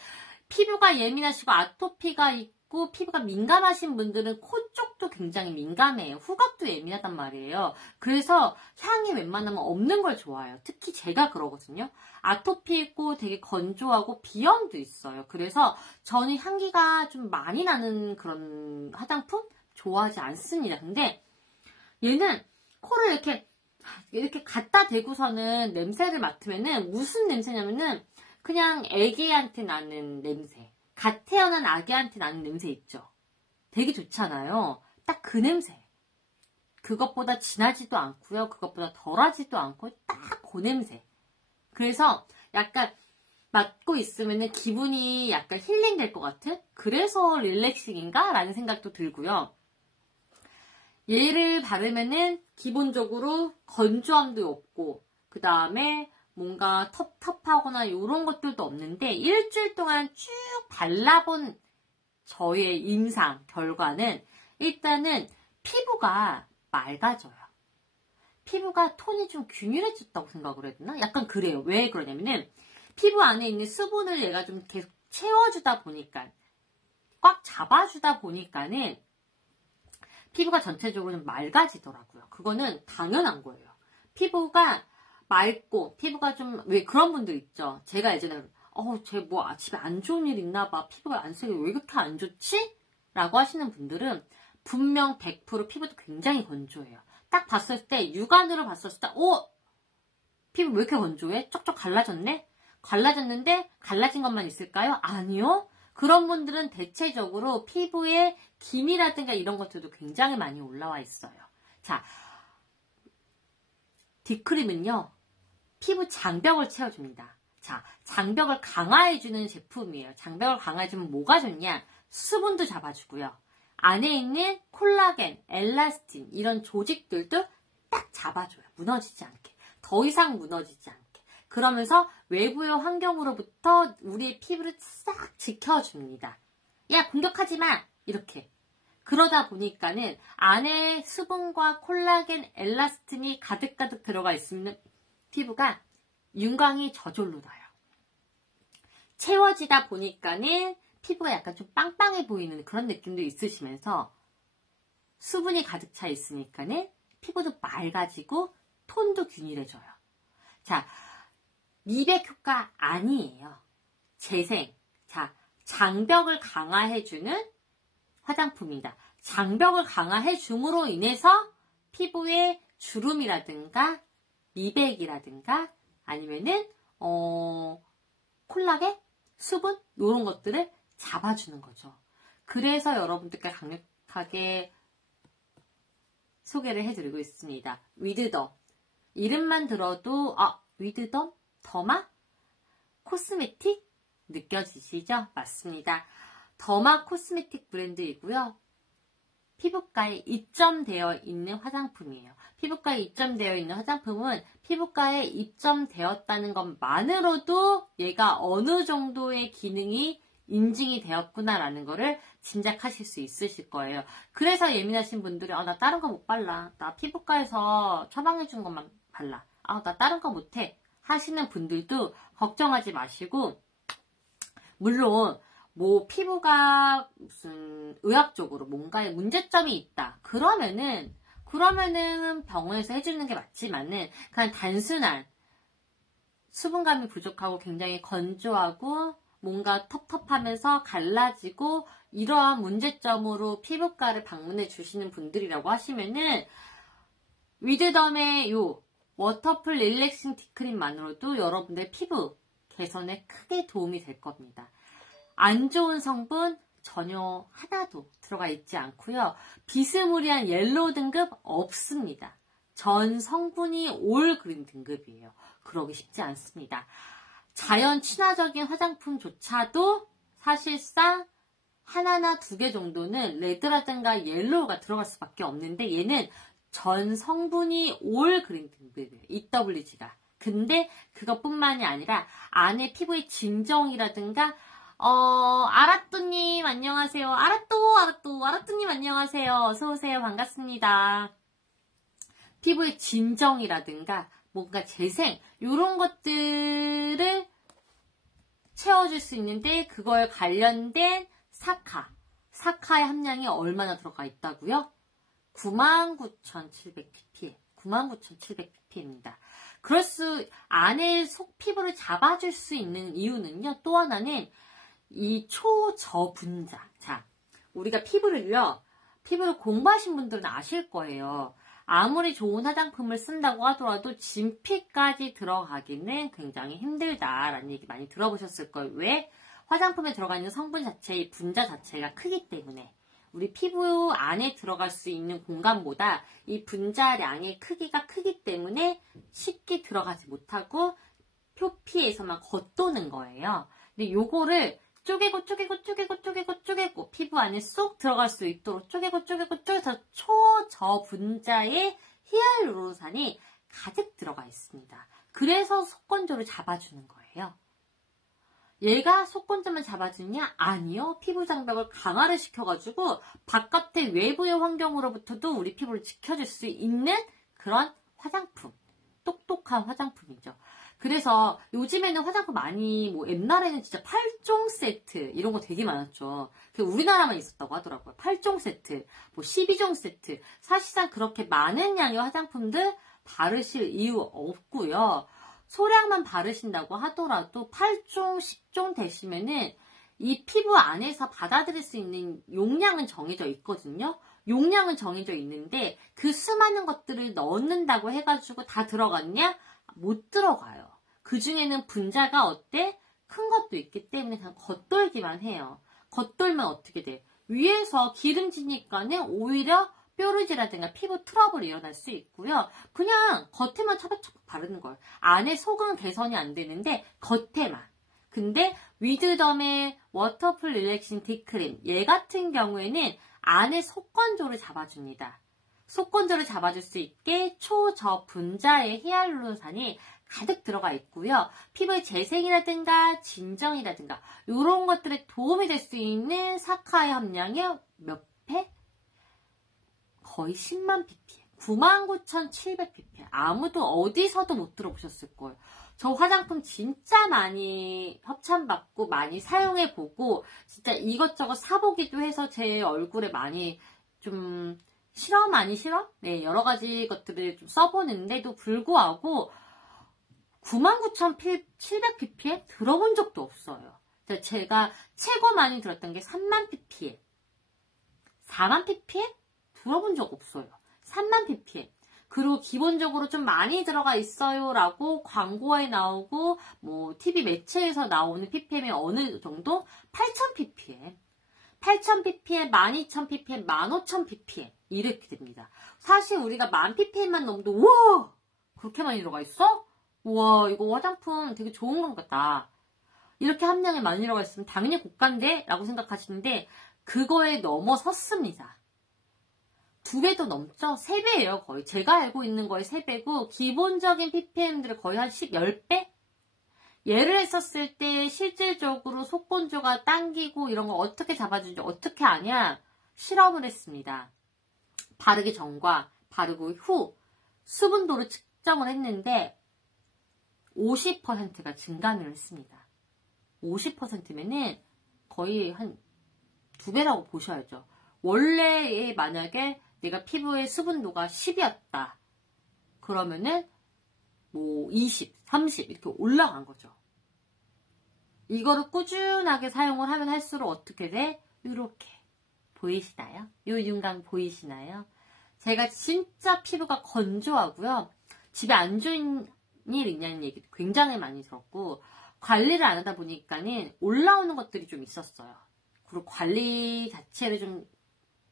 피부가 예민하시고 아토피가 있고 피부가 민감하신 분들은 코 쪽도 굉장히 민감해요. 후각도 예민하단 말이에요. 그래서 향이 웬만하면 없는 걸 좋아해요. 특히 제가 그러거든요. 아토피 있고 되게 건조하고 비염도 있어요. 그래서 저는 향기가 좀 많이 나는 그런 화장품 좋아하지 않습니다. 근데 얘는 코를 이렇게 갖다 대고서는 냄새를 맡으면은 무슨 냄새냐면은 그냥 애기한테 나는 냄새. 갓 태어난 아기한테 나는 냄새 있죠. 되게 좋잖아요. 딱 그 냄새. 그것보다 진하지도 않고요. 그것보다 덜하지도 않고 딱 그 냄새. 그래서 약간 맡고 있으면은 기분이 약간 힐링될 것 같은? 그래서 릴렉싱인가? 라는 생각도 들고요. 얘를 바르면은 기본적으로 건조함도 없고 그 다음에 뭔가 텁텁하거나 이런 것들도 없는데 일주일 동안 쭉 발라본 저의 임상 결과는 일단은 피부가 맑아져요. 피부가 톤이 좀 균일해졌다고 생각을 해야 되나? 약간 그래요. 왜 그러냐면은 피부 안에 있는 수분을 얘가 좀 계속 채워주다 보니까 꽉 잡아주다 보니까는 피부가 전체적으로 좀 맑아지더라고요. 그거는 당연한 거예요. 피부가 맑고 피부가 좀 왜 그런 분들 있죠. 제가 예전에 쟤 뭐 집에 안 좋은 일 있나 봐. 피부가 안 색이 왜 그렇게 안 좋지? 라고 하시는 분들은 분명 100% 피부도 굉장히 건조해요. 딱 봤을 때 육안으로 봤었을 때 피부 왜 이렇게 건조해? 쪽쪽 갈라졌네? 갈라졌는데 갈라진 것만 있을까요? 아니요. 그런 분들은 대체적으로 피부에 기미라든가 이런 것들도 굉장히 많이 올라와 있어요. 자, 딥크림은요. 피부 장벽을 채워줍니다. 자, 장벽을 강화해주는 제품이에요. 장벽을 강화해주면 뭐가 좋냐? 수분도 잡아주고요. 안에 있는 콜라겐, 엘라스틴 이런 조직들도 딱 잡아줘요. 무너지지 않게. 더 이상 무너지지 않게. 그러면서 외부의 환경으로부터 우리의 피부를 싹 지켜줍니다. 야, 공격하지 마! 이렇게. 그러다 보니까는 안에 수분과 콜라겐, 엘라스틴이 가득가득 들어가 있으면 피부가 윤광이 저절로 나요. 채워지다 보니까는 피부가 약간 좀 빵빵해 보이는 그런 느낌도 있으시면서 수분이 가득 차 있으니까는 피부도 맑아지고 톤도 균일해져요. 자, 미백 효과 아니에요. 재생. 자, 장벽을 강화해주는 화장품이다. 장벽을 강화해줌으로 인해서 피부의 주름이라든가 미백이라든가 아니면은 콜라겐, 수분 이런 것들을 잡아주는 거죠. 그래서 여러분들께 강력하게 소개를 해드리고 있습니다. 위드덤. 이름만 들어도 위드덤? 더마? 코스메틱? 느껴지시죠? 맞습니다. 더마 코스메틱 브랜드이고요. 피부과에 입점되어 있는 화장품이에요. 피부과에 입점되어 있는 화장품은 피부과에 입점되었다는 것만으로도 얘가 어느 정도의 기능이 인증이 되었구나라는 거를 짐작하실 수 있으실 거예요. 그래서 예민하신 분들이 나 다른 거 못 발라. 나 피부과에서 처방해준 것만 발라. 나 다른 거 못해. 하시는 분들도 걱정하지 마시고 물론 뭐 피부가 무슨 의학적으로 뭔가에 문제점이 있다. 그러면은 병원에서 해주는 게 맞지만은 그냥 단순한 수분감이 부족하고 굉장히 건조하고 뭔가 텁텁하면서 갈라지고 이러한 문제점으로 피부과를 방문해 주시는 분들이라고 하시면은 위드덤의 요 워터풀 릴렉싱 디크림만으로도 여러분들 피부 개선에 크게 도움이 될 겁니다. 안 좋은 성분 전혀 하나도 들어가 있지 않고요. 비스무리한 옐로우 등급 없습니다. 전 성분이 올 그린 등급이에요. 그러기 쉽지 않습니다. 자연 친화적인 화장품조차도 사실상 하나나 두 개 정도는 레드라든가 옐로우가 들어갈 수밖에 없는데 얘는 전 성분이 올 그린 등급이에요. EWG가. 근데 그것뿐만이 아니라 안에 피부의 진정이라든가 아라또님 안녕하세요. 아라또님 안녕하세요. 어서오세요. 반갑습니다. 피부의 진정이라든가 뭔가 재생 이런 것들을 채워줄 수 있는데 그거에 관련된 사카의 함량이 얼마나 들어가 있다고요? 99,700ppm. 99,700ppm입니다. 안에 속 피부를 잡아줄 수 있는 이유는요. 또 하나는 이 초저분자. 자, 우리가 피부를 공부하신 분들은 아실 거예요. 아무리 좋은 화장품을 쓴다고 하더라도 진피까지 들어가기는 굉장히 힘들다라는 얘기 많이 들어보셨을 거예요. 왜? 화장품에 들어가 있는 성분 자체의 분자 자체가 크기 때문에. 우리 피부 안에 들어갈 수 있는 공간보다 이 분자량의 크기가 크기 때문에 쉽게 들어가지 못하고 표피에서만 겉도는 거예요. 근데 요거를 쪼개고 피부 안에 쏙 들어갈 수 있도록 쪼개서 초저분자의 히알루론산이 가득 들어가 있습니다. 그래서 속건조를 잡아주는 거예요. 얘가 속건조만 잡아주냐? 아니요. 피부 장벽을 강화를 시켜가지고 바깥의 외부의 환경으로부터도 우리 피부를 지켜줄 수 있는 그런 화장품. 똑똑한 화장품이죠. 그래서 요즘에는 화장품 많이 옛날에는 진짜 8종 세트 이런 거 되게 많았죠. 우리나라만 있었다고 하더라고요. 8종 세트, 12종 세트. 사실상 그렇게 많은 양의 화장품들 바르실 이유 없고요. 소량만 바르신다고 하더라도 8종, 10종 되시면은 이 피부 안에서 받아들일 수 있는 용량은 정해져 있거든요. 용량은 정해져 있는데 그 수많은 것들을 넣는다고 해가지고 다 들어갔냐? 못 들어가요. 그 중에는 분자가 어때? 큰 것도 있기 때문에 그냥 겉돌기만 해요. 겉돌면 어떻게 돼? 위에서 기름지니까는 오히려 뾰루지라든가 피부 트러블이 일어날 수 있고요. 그냥 겉에만 차박차박 바르는 거예요. 안에 속은 개선이 안 되는데 겉에만. 근데 위드덤의 워터풀 릴렉싱 디크림 얘 같은 경우에는 안에 속건조를 잡아줍니다. 속건조를 잡아줄 수 있게 초저분자의 히알루론산이 가득 들어가 있고요. 피부의 재생이라든가 진정이라든가 이런 것들에 도움이 될 수 있는 사카의 함량이 몇 배? 거의 10만 ppm. 99,700ppm. 아무도 어디서도 못 들어보셨을 거예요. 저 화장품 진짜 많이 협찬받고 많이 사용해보고 진짜 이것저것 사보기도 해서 제 얼굴에 많이 좀 실험 아닌 실험? 네, 여러 가지 것들을 좀 써보는데도 불구하고 99,700ppm 들어본 적도 없어요. 제가 최고 많이 들었던 게 3만 ppm. 4만 ppm? 들어본 적 없어요. 3만 ppm. 그리고 기본적으로 좀 많이 들어가 있어요 라고 광고에 나오고 뭐 TV 매체에서 나오는 ppm이 어느 정도? 8,000ppm. 8,000ppm, 12,000ppm, 15,000ppm 이렇게 됩니다. 사실 우리가 10,000ppm만 넘어도 우와! 그렇게 많이 들어가 있어? 우와, 이거 화장품 되게 좋은 것 같다. 이렇게 함량이 많이 들어가 있으면 당연히 고가인데? 라고 생각하시는데 그거에 넘어섰습니다. 2배도 넘죠? 3배예요, 거의. 제가 알고 있는 거의 3배고 기본적인 ppm들이 거의 한 10배? 얘를 했었을 때 실질적으로 속건조가 당기고 이런 거 어떻게 잡아주는지 어떻게 아냐? 실험을 했습니다. 바르기 전과 바르고 후 수분도를 측정을 했는데 50%가 증가를 했습니다. 50%면은 거의 한 2배라고 보셔야죠. 원래 만약에 내가 피부의 수분도가 10이었다. 그러면은 뭐 20, 30 이렇게 올라간 거죠. 이거를 꾸준하게 사용을 하면 할수록 어떻게 돼? 이렇게 보이시나요? 요 윤광 보이시나요? 제가 진짜 피부가 건조하고요. 집에 안 좋은 일 있냐는 얘기 굉장히 많이 들었고 관리를 안 하다 보니까는 올라오는 것들이 좀 있었어요. 그리고 관리 자체를 좀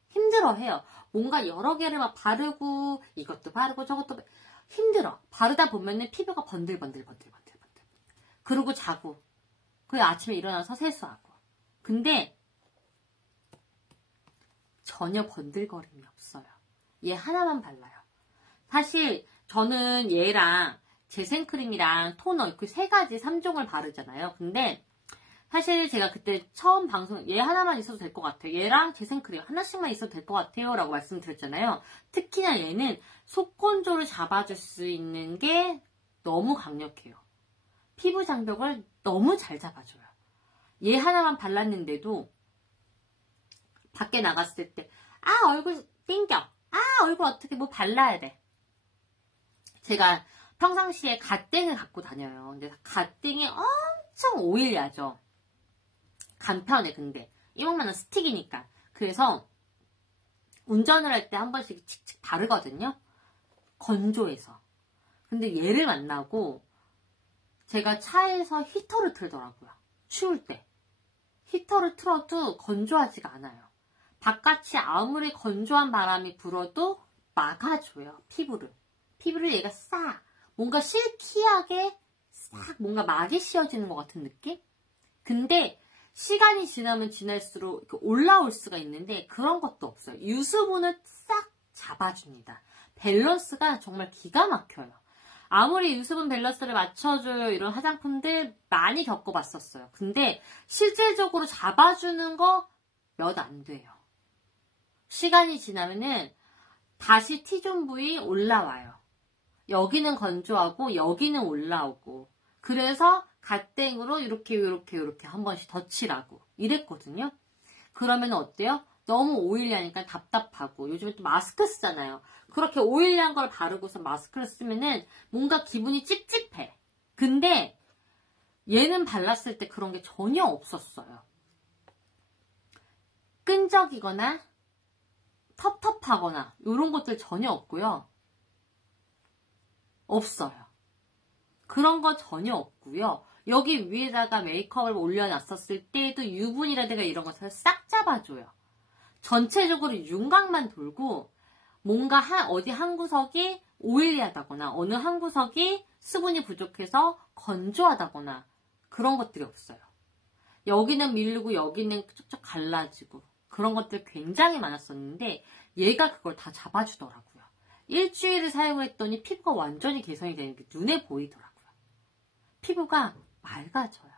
힘들어해요. 뭔가 여러 개를 막 바르고 이것도 바르고 저것도 힘들어. 바르다 보면은 피부가 번들번들. 그러고 자고. 그리고 아침에 일어나서 세수하고. 근데 전혀 번들거림이 없어요. 얘 하나만 발라요. 사실 저는 얘랑 재생크림이랑 토너 이렇게 3가지 3종을 바르잖아요. 근데 사실 제가 그때 처음 방송 얘 하나만 있어도 될 것 같아요. 얘랑 재생크림 하나씩만 있어도 될 것 같아요 라고 말씀드렸잖아요. 특히나 얘는 속건조를 잡아줄 수 있는 게 너무 강력해요. 피부 장벽을 너무 잘 잡아줘요. 얘 하나만 발랐는데도 밖에 나갔을 때 얼굴 띵겨. 얼굴 어떻게 뭐 발라야 돼. 제가 평상시에 갓땡을 갖고 다녀요. 근데 갓땡이 엄청 오일야죠. 간편해. 근데 이만한 스틱이니까. 그래서 운전을 할 때 한 번씩 칙칙 바르거든요. 건조해서. 근데 얘를 만나고 제가 차에서 히터를 틀더라고요. 추울 때. 히터를 틀어도 건조하지가 않아요. 바깥이 아무리 건조한 바람이 불어도 막아줘요. 피부를 얘가 싹 뭔가 실키하게 싹 뭔가 막이 씌워지는 것 같은 느낌? 근데 시간이 지나면 지날수록 이렇게 올라올 수가 있는데 그런 것도 없어요. 유수분을 싹 잡아줍니다. 밸런스가 정말 기가 막혀요. 아무리 유수분 밸런스를 맞춰줘요 이런 화장품들 많이 겪어봤었어요. 근데 실질적으로 잡아주는 거 몇 안 돼요. 시간이 지나면은 다시 T존 부위 올라와요. 여기는 건조하고 여기는 올라오고 그래서 갓땡으로 이렇게 한 번씩 덧칠하고 이랬거든요. 그러면 어때요? 너무 오일리하니까 답답하고 요즘에 또 마스크 쓰잖아요. 그렇게 오일리한 걸 바르고서 마스크를 쓰면은 뭔가 기분이 찝찝해. 근데 얘는 발랐을 때 그런 게 전혀 없었어요. 끈적이거나 텁텁하거나 이런 것들 전혀 없고요. 없어요. 그런 거 전혀 없고요. 여기 위에다가 메이크업을 올려놨었을 때도 유분이라든가 이런 것을 싹 잡아줘요. 전체적으로 윤곽만 돌고 뭔가 어디 한 구석이 오일리하다거나 어느 한 구석이 수분이 부족해서 건조하다거나 그런 것들이 없어요. 여기는 밀리고 여기는 쪽쪽 갈라지고 그런 것들 굉장히 많았었는데 얘가 그걸 다 잡아주더라고요. 일주일을 사용을 했더니 피부가 완전히 개선이 되는 게 눈에 보이더라고요. 피부가 맑아져요.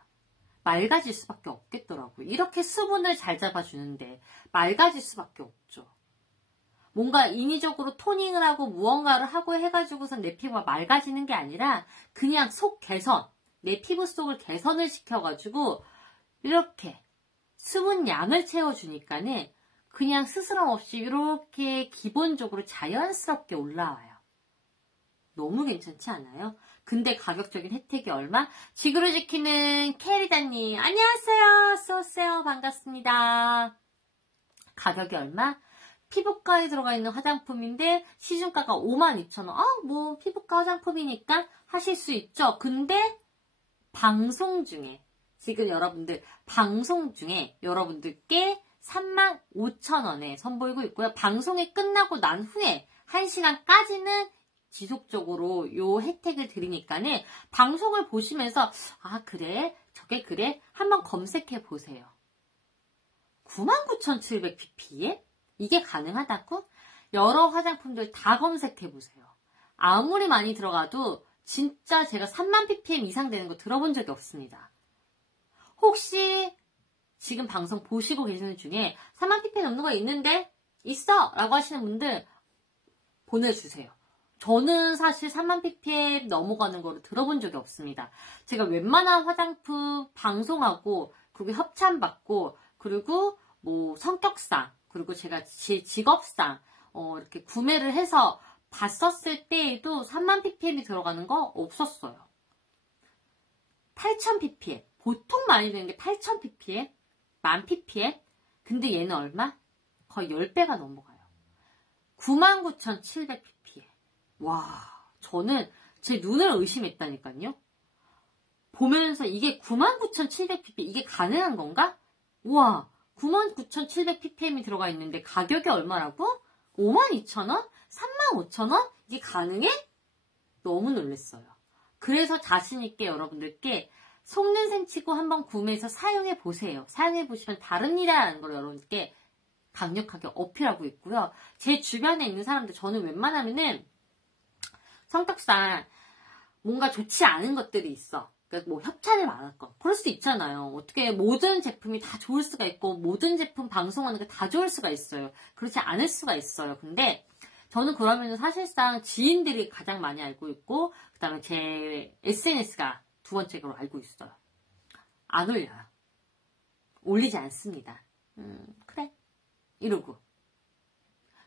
맑아질 수밖에 없겠더라고요. 이렇게 수분을 잘 잡아주는데 맑아질 수밖에 없죠. 뭔가 인위적으로 토닝을 하고 무언가를 하고 해가지고선 내 피부가 맑아지는 게 아니라 그냥 속 개선, 내 피부 속을 개선을 시켜가지고 이렇게 수분 양을 채워주니까는 그냥 스스럼 없이 이렇게 기본적으로 자연스럽게 올라와요. 너무 괜찮지 않아요? 근데 가격적인 혜택이 얼마? 지구를 지키는 캐리다님 안녕하세요. 어서오세요. 반갑습니다. 가격이 얼마? 피부과에 들어가 있는 화장품인데 시중가가 52,000원. 뭐 피부과 화장품이니까 하실 수 있죠. 근데 방송 중에 지금 여러분들 방송 중에 여러분들께 35,000원에 선보이고 있고요. 방송이 끝나고 난 후에 1시간까지는 지속적으로 요 혜택을 드리니까는 방송을 보시면서 그래 저게 그래 한번 검색해 보세요. 99,700ppm? 이게 가능하다고? 여러 화장품들 다 검색해 보세요. 아무리 많이 들어가도 진짜 제가 30,000ppm 이상 되는 거 들어본 적이 없습니다. 혹시 지금 방송 보시고 계시는 중에 30,000ppm 넘는 거 있는데? 있어! 라고 하시는 분들 보내주세요. 저는 사실 30,000ppm 넘어가는 거를 들어본 적이 없습니다. 제가 웬만한 화장품 방송하고 그리고 협찬받고 그리고 뭐 성격상 그리고 제가 제 직업상 이렇게 구매를 해서 봤었을 때에도 30,000ppm이 들어가는 거 없었어요. 8,000ppm 보통 많이 되는 게 8,000ppm 10,000ppm 근데 얘는 얼마? 거의 10배가 넘어가요. 99,700ppm 와 저는 제 눈을 의심했다니까요. 보면서 이게 99,700ppm 이게 가능한 건가? 우와 99,700ppm이 들어가 있는데 가격이 얼마라고? 52,000원? 35,000원? 이게 가능해? 너무 놀랐어요. 그래서 자신있게 여러분들께 속눈썹 치고 한번 구매해서 사용해 보세요. 사용해 보시면 다릅니다라는 걸 여러분께 강력하게 어필하고 있고요. 제 주변에 있는 사람들 저는 웬만하면은 성격상 뭔가 좋지 않은 것들이 있어. 그러니까 뭐 협찬을 받았건 그럴 수 있잖아요. 어떻게 모든 제품이 다 좋을 수가 있고 모든 제품 방송하는 게 다 좋을 수가 있어요. 그렇지 않을 수가 있어요. 근데 저는 그러면 사실상 지인들이 가장 많이 알고 있고 그 다음에 제 SNS가 두 번째로 알고 있어요. 안 올려요. 올리지 않습니다. 그래 이러고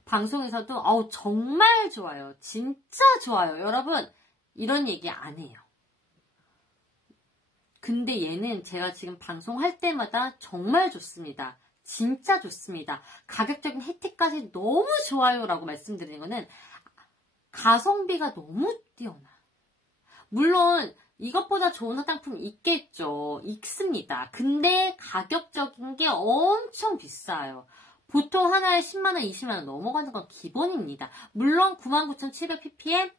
방송에서도 정말 좋아요. 진짜 좋아요. 여러분 이런 얘기 안 해요. 근데 얘는 제가 지금 방송할 때마다 정말 좋습니다. 진짜 좋습니다. 가격적인 혜택까지 너무 좋아요 라고 말씀드리는 거는 가성비가 너무 뛰어나. 물론 이것보다 좋은 화장품이 있겠죠. 있습니다. 근데 가격적인 게 엄청 비싸요. 보통 하나에 10만원, 20만원 넘어가는 건 기본입니다. 물론 99,700ppm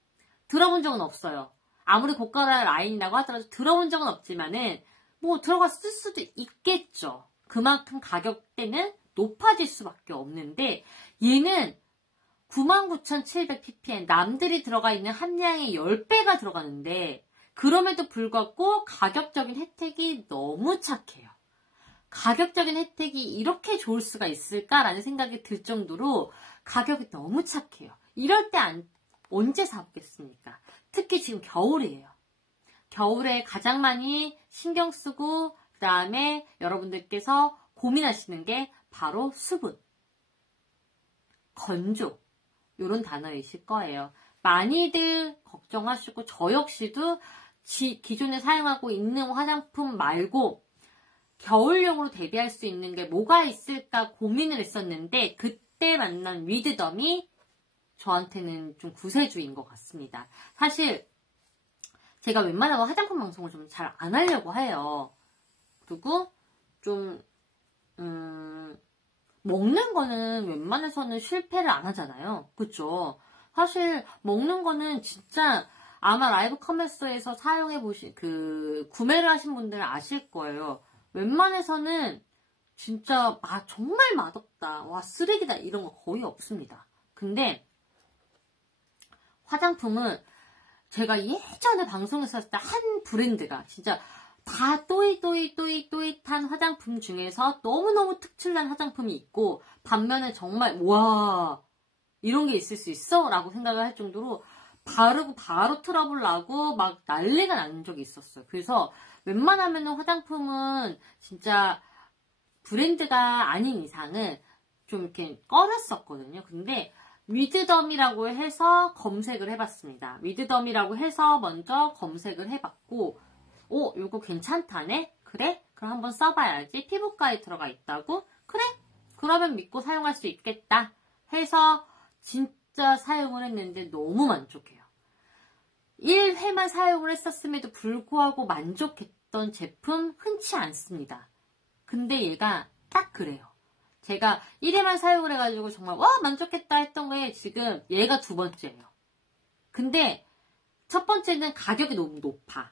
들어본 적은 없어요. 아무리 고가 라인이라고 하더라도 들어본 적은 없지만은 뭐 들어갔을 수도 있겠죠. 그만큼 가격대는 높아질 수밖에 없는데 얘는 99,700ppm 남들이 들어가 있는 함량의 10배가 들어가는데 그럼에도 불구하고 가격적인 혜택이 너무 착해요. 가격적인 혜택이 이렇게 좋을 수가 있을까라는 생각이 들 정도로 가격이 너무 착해요. 이럴 때 언제 사보겠습니까? 특히 지금 겨울이에요. 겨울에 가장 많이 신경 쓰고 그 다음에 여러분들께서 고민하시는 게 바로 수분, 건조 이런 단어이실 거예요. 많이들 걱정하시고 저 역시도 기존에 사용하고 있는 화장품 말고 겨울용으로 대비할 수 있는 게 뭐가 있을까 고민을 했었는데 그때 만난 위드덤이 저한테는 좀 구세주인 것 같습니다. 사실 제가 웬만하면 화장품 방송을 좀 잘 안 하려고 해요. 그리고 좀 먹는 거는 웬만해서는 실패를 안 하잖아요. 그쵸? 사실 먹는 거는 진짜 아마 라이브 커머스에서 구매를 하신 분들은 아실 거예요. 웬만해서는 진짜 정말 맛없다. 와, 쓰레기다. 이런 거 거의 없습니다. 근데 화장품은 제가 예전에 방송에서 했을 때 한 브랜드가 진짜 다 또이또이한 화장품 중에서 너무너무 특출난 화장품이 있고, 반면에 정말 와, 이런 게 있을 수 있어? 라고 생각을 할 정도로 바르고 바로 트러블 나고 막 난리가 나는 적이 있었어요. 그래서 웬만하면 화장품은 진짜 브랜드가 아닌 이상은 좀 이렇게 꺼냈었거든요. 근데 위드덤이라고 해서 검색을 해봤습니다. 위드덤이라고 해서 먼저 검색을 해봤고, 요거 괜찮다네? 그래? 그럼 한번 써봐야지. 피부과에 들어가 있다고? 그래? 그러면 믿고 사용할 수 있겠다 해서 진짜 사용을 했는데 너무 만족해요. 1회만 사용을 했었음에도 불구하고 만족했던 제품 흔치 않습니다. 근데 얘가 딱 그래요. 제가 1회만 사용을 해가지고 정말 와 만족했다 했던 거에 지금 얘가 두 번째예요. 근데 첫 번째는 가격이 너무 높아.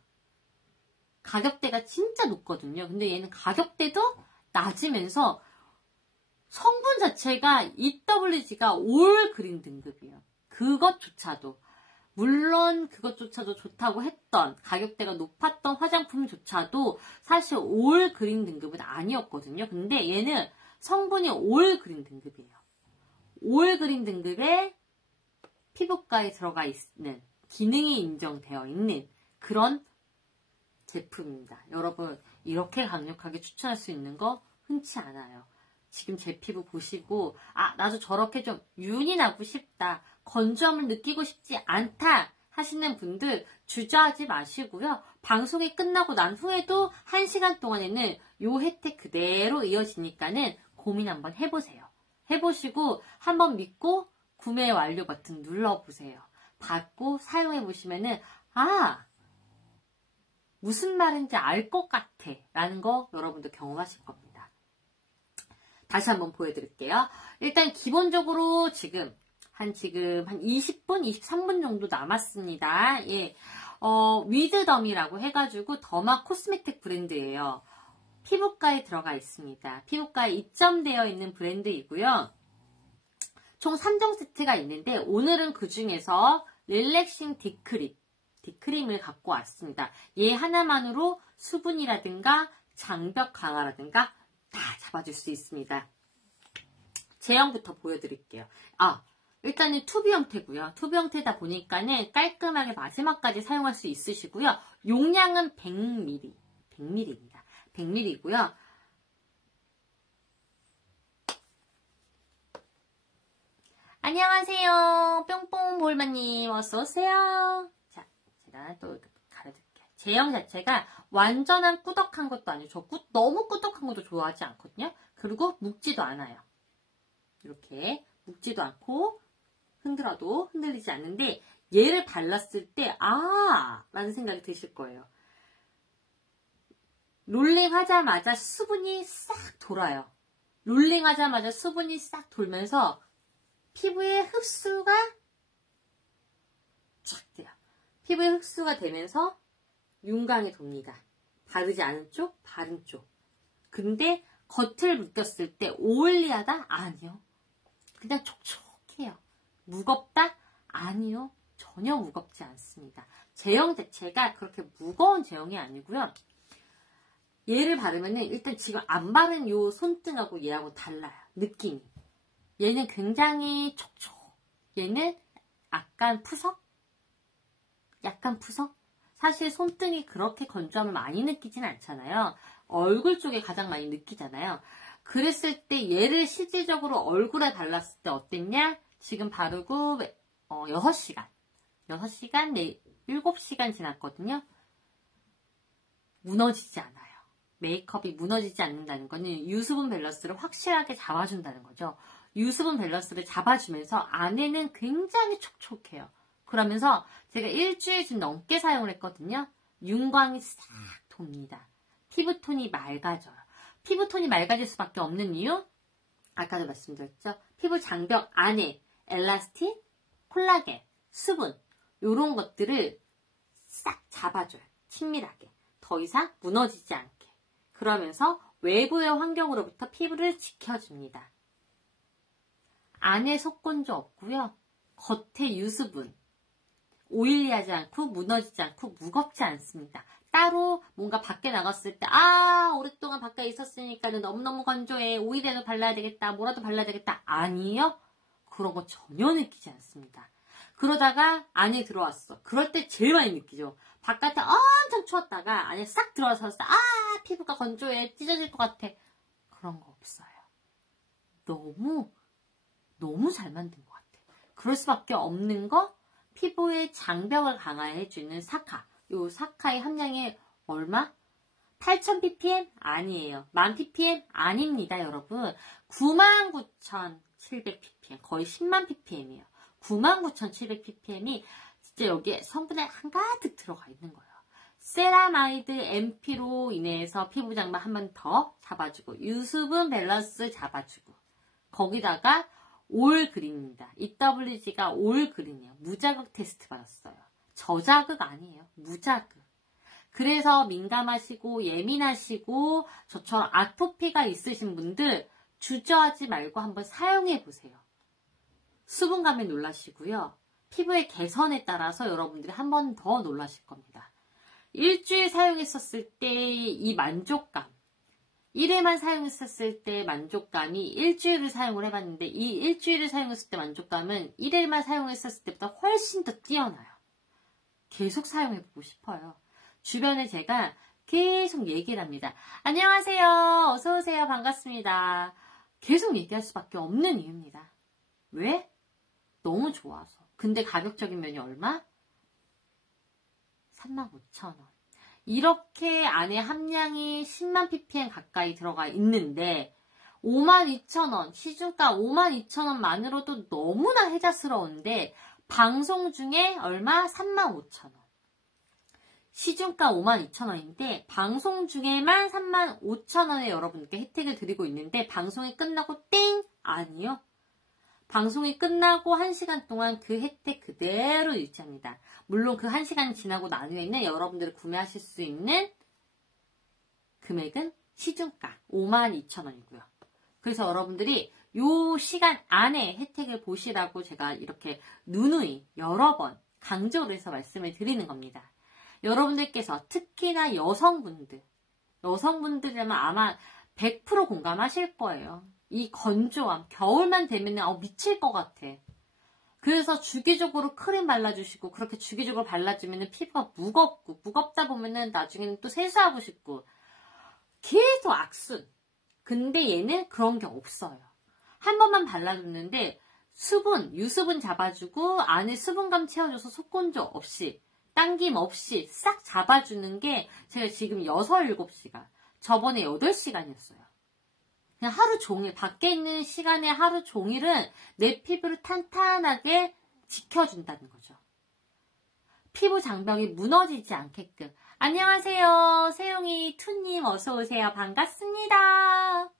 가격대가 진짜 높거든요. 근데 얘는 가격대도 낮으면서 성분 자체가 EWG가 올 그린 등급이에요. 그것조차도. 물론 그것조차도 좋다고 했던, 가격대가 높았던 화장품조차도 사실 올 그린 등급은 아니었거든요. 근데 얘는 성분이 올 그린 등급이에요. 올 그린 등급에 피부과에 들어가 있는, 기능이 인정되어 있는 그런 제품입니다. 여러분, 이렇게 강력하게 추천할 수 있는 거 흔치 않아요. 지금 제 피부 보시고 나도 저렇게 좀 윤이 나고 싶다, 건조함을 느끼고 싶지 않다 하시는 분들 주저하지 마시고요. 방송이 끝나고 난 후에도 1시간 동안에는 요 혜택 그대로 이어지니까는 고민 한번 해보세요. 해보시고 한번 믿고 구매 완료 버튼 눌러보세요. 받고 사용해보시면은 무슨 말인지 알 것 같아 라는 거 여러분도 경험하실 겁니다. 다시 한번 보여드릴게요. 일단 기본적으로 지금 한 20분, 23분 정도 남았습니다. 예, 위드덤이라고 해가지고 더마 코스메틱 브랜드예요. 피부과에 들어가 있습니다. 피부과에 입점되어 있는 브랜드이고요. 총 3종 세트가 있는데 오늘은 그 중에서 릴렉싱 디크림을 갖고 왔습니다. 얘 하나만으로 수분이라든가 장벽 강화라든가 다 잡아줄 수 있습니다. 제형부터 보여드릴게요. 일단은 튜브 형태고요. 튜브 형태다 보니까는 깔끔하게 마지막까지 사용할 수 있으시고요. 용량은 100ml. 100ml이고요. 안녕하세요. 뿅뽕 볼마님 어서오세요. 자, 제가 또 가려드릴게요. 제형 자체가 완전한 꾸덕한 것도 아니고 저 너무 꾸덕한 것도 좋아하지 않거든요. 그리고 묵지도 않아요. 이렇게 묵지도 않고 흔들어도 흔들리지 않는데 얘를 발랐을 때 라는 생각이 드실 거예요. 롤링 하자마자 수분이 싹 돌아요. 롤링 하자마자 수분이 싹 돌면서 피부에 흡수가 착 돼요. 피부에 흡수가 되면서 윤광이 돕니다. 바르지 않은 쪽, 바른 쪽. 근데 겉을 느꼈을 때 오일리하다? 아니요. 그냥 촉촉해요. 무겁다? 아니요. 전혀 무겁지 않습니다. 제형 자체가 그렇게 무거운 제형이 아니고요. 얘를 바르면은 일단 지금 안 바른 요 손등하고 얘하고 달라요. 느낌이. 얘는 굉장히 촉촉. 얘는 약간 푸석? 사실 손등이 그렇게 건조함을 많이 느끼진 않잖아요. 얼굴 쪽에 가장 많이 느끼잖아요. 그랬을 때 얘를 실질적으로 얼굴에 발랐을 때 어땠냐? 지금 바르고 6시간, 7시간 지났거든요. 무너지지 않아요. 메이크업이 무너지지 않는다는 거는 유수분 밸런스를 확실하게 잡아준다는 거죠. 유수분 밸런스를 잡아주면서 안에는 굉장히 촉촉해요. 그러면서 제가 일주일 좀 넘게 사용을 했거든요. 윤광이 싹 돕니다. 피부톤이 맑아져요. 피부톤이 맑아질 수밖에 없는 이유? 아까도 말씀드렸죠. 피부 장벽 안에 엘라스틴, 콜라겐, 수분 이런 것들을 싹 잡아줘요. 친밀하게. 더 이상 무너지지 않게. 그러면서 외부의 환경으로부터 피부를 지켜줍니다. 안에 속건조 없고요. 겉에 유수분. 오일리하지 않고 무너지지 않고 무겁지 않습니다. 따로 뭔가 밖에 나갔을 때 오랫동안 밖에 있었으니까 너무너무 건조해. 오일이라도 발라야 되겠다. 뭐라도 발라야 되겠다. 아니요. 그런 거 전혀 느끼지 않습니다. 그러다가 안에 들어왔어. 그럴 때 제일 많이 느끼죠. 바깥에 엄청 추웠다가 안에 싹 들어와서 피부가 건조해. 찢어질 것 같아. 그런 거 없어요. 너무 잘 만든 것 같아. 그럴 수밖에 없는 거 피부의 장벽을 강화해주는 사카. 요 사카의 함량이 얼마? 8000ppm? 아니에요. 10,000ppm? 아닙니다, 여러분. 99,700ppm. 거의 10만 ppm이에요. 99,700ppm이 진짜 여기에 성분이 한가득 들어가 있는 거예요. 세라마이드 MP로 인해서 피부 장벽 한 번 더 잡아주고, 유수분 밸런스 잡아주고, 거기다가 올 그린입니다. EWG가 올 그린이에요. 무자극 테스트 받았어요. 저자극 아니에요. 무자극. 그래서 민감하시고 예민하시고 저처럼 아토피가 있으신 분들 주저하지 말고 한번 사용해 보세요. 수분감에 놀라시고요. 피부의 개선에 따라서 여러분들이 한 번 더 놀라실 겁니다. 일주일 사용했었을 때 이 만족감, 1회만 사용했었을 때 만족감이 일주일을 사용을 해봤는데 이 일주일을 사용했을 때 만족감은 1회만 사용했었을 때보다 훨씬 더 뛰어나요. 계속 사용해보고 싶어요. 주변에 제가 계속 얘기를 합니다. 안녕하세요. 어서오세요. 반갑습니다. 계속 얘기할 수밖에 없는 이유입니다. 왜? 너무 좋아서. 근데 가격적인 면이 얼마? 35,000원. 이렇게 안에 함량이 10만 ppm 가까이 들어가 있는데 52,000원, 시중가 52,000원만으로도 너무나 혜자스러운데 방송 중에 얼마? 35,000원. 시중가 52,000원인데 방송 중에만 35,000원에 여러분께 혜택을 드리고 있는데 방송이 끝나고 땡! 아니요. 방송이 끝나고 1시간 동안 그 혜택 그대로 유지합니다. 물론 그 1시간이 지나고 난 후에는 여러분들이 구매하실 수 있는 금액은 시중가 52,000원이고요. 그래서 여러분들이 요 시간 안에 혜택을 보시라고 제가 이렇게 누누이 여러 번 강조를 해서 말씀을 드리는 겁니다. 여러분들께서 특히나 여성분들이라면 아마 100% 공감하실 거예요. 이 건조함, 겨울만 되면 미칠 것 같아. 그래서 주기적으로 크림 발라주시고 그렇게 주기적으로 발라주면 피부가 무겁다 보면은 나중에는 또 세수하고 싶고 계속 악순. 근데 얘는 그런 게 없어요. 한 번만 발라줬는데 유수분 잡아주고 안에 수분감 채워줘서 속건조 없이 당김 없이 싹 잡아주는 게 제가 지금 6, 7시간 저번에 8시간이었어요. 그냥 하루 종일 밖에 있는 시간에 하루 종일은 내 피부를 탄탄하게 지켜준다는 거죠. 피부 장벽이 무너지지 않게끔. 안녕하세요. 세용이 투님 어서오세요. 반갑습니다.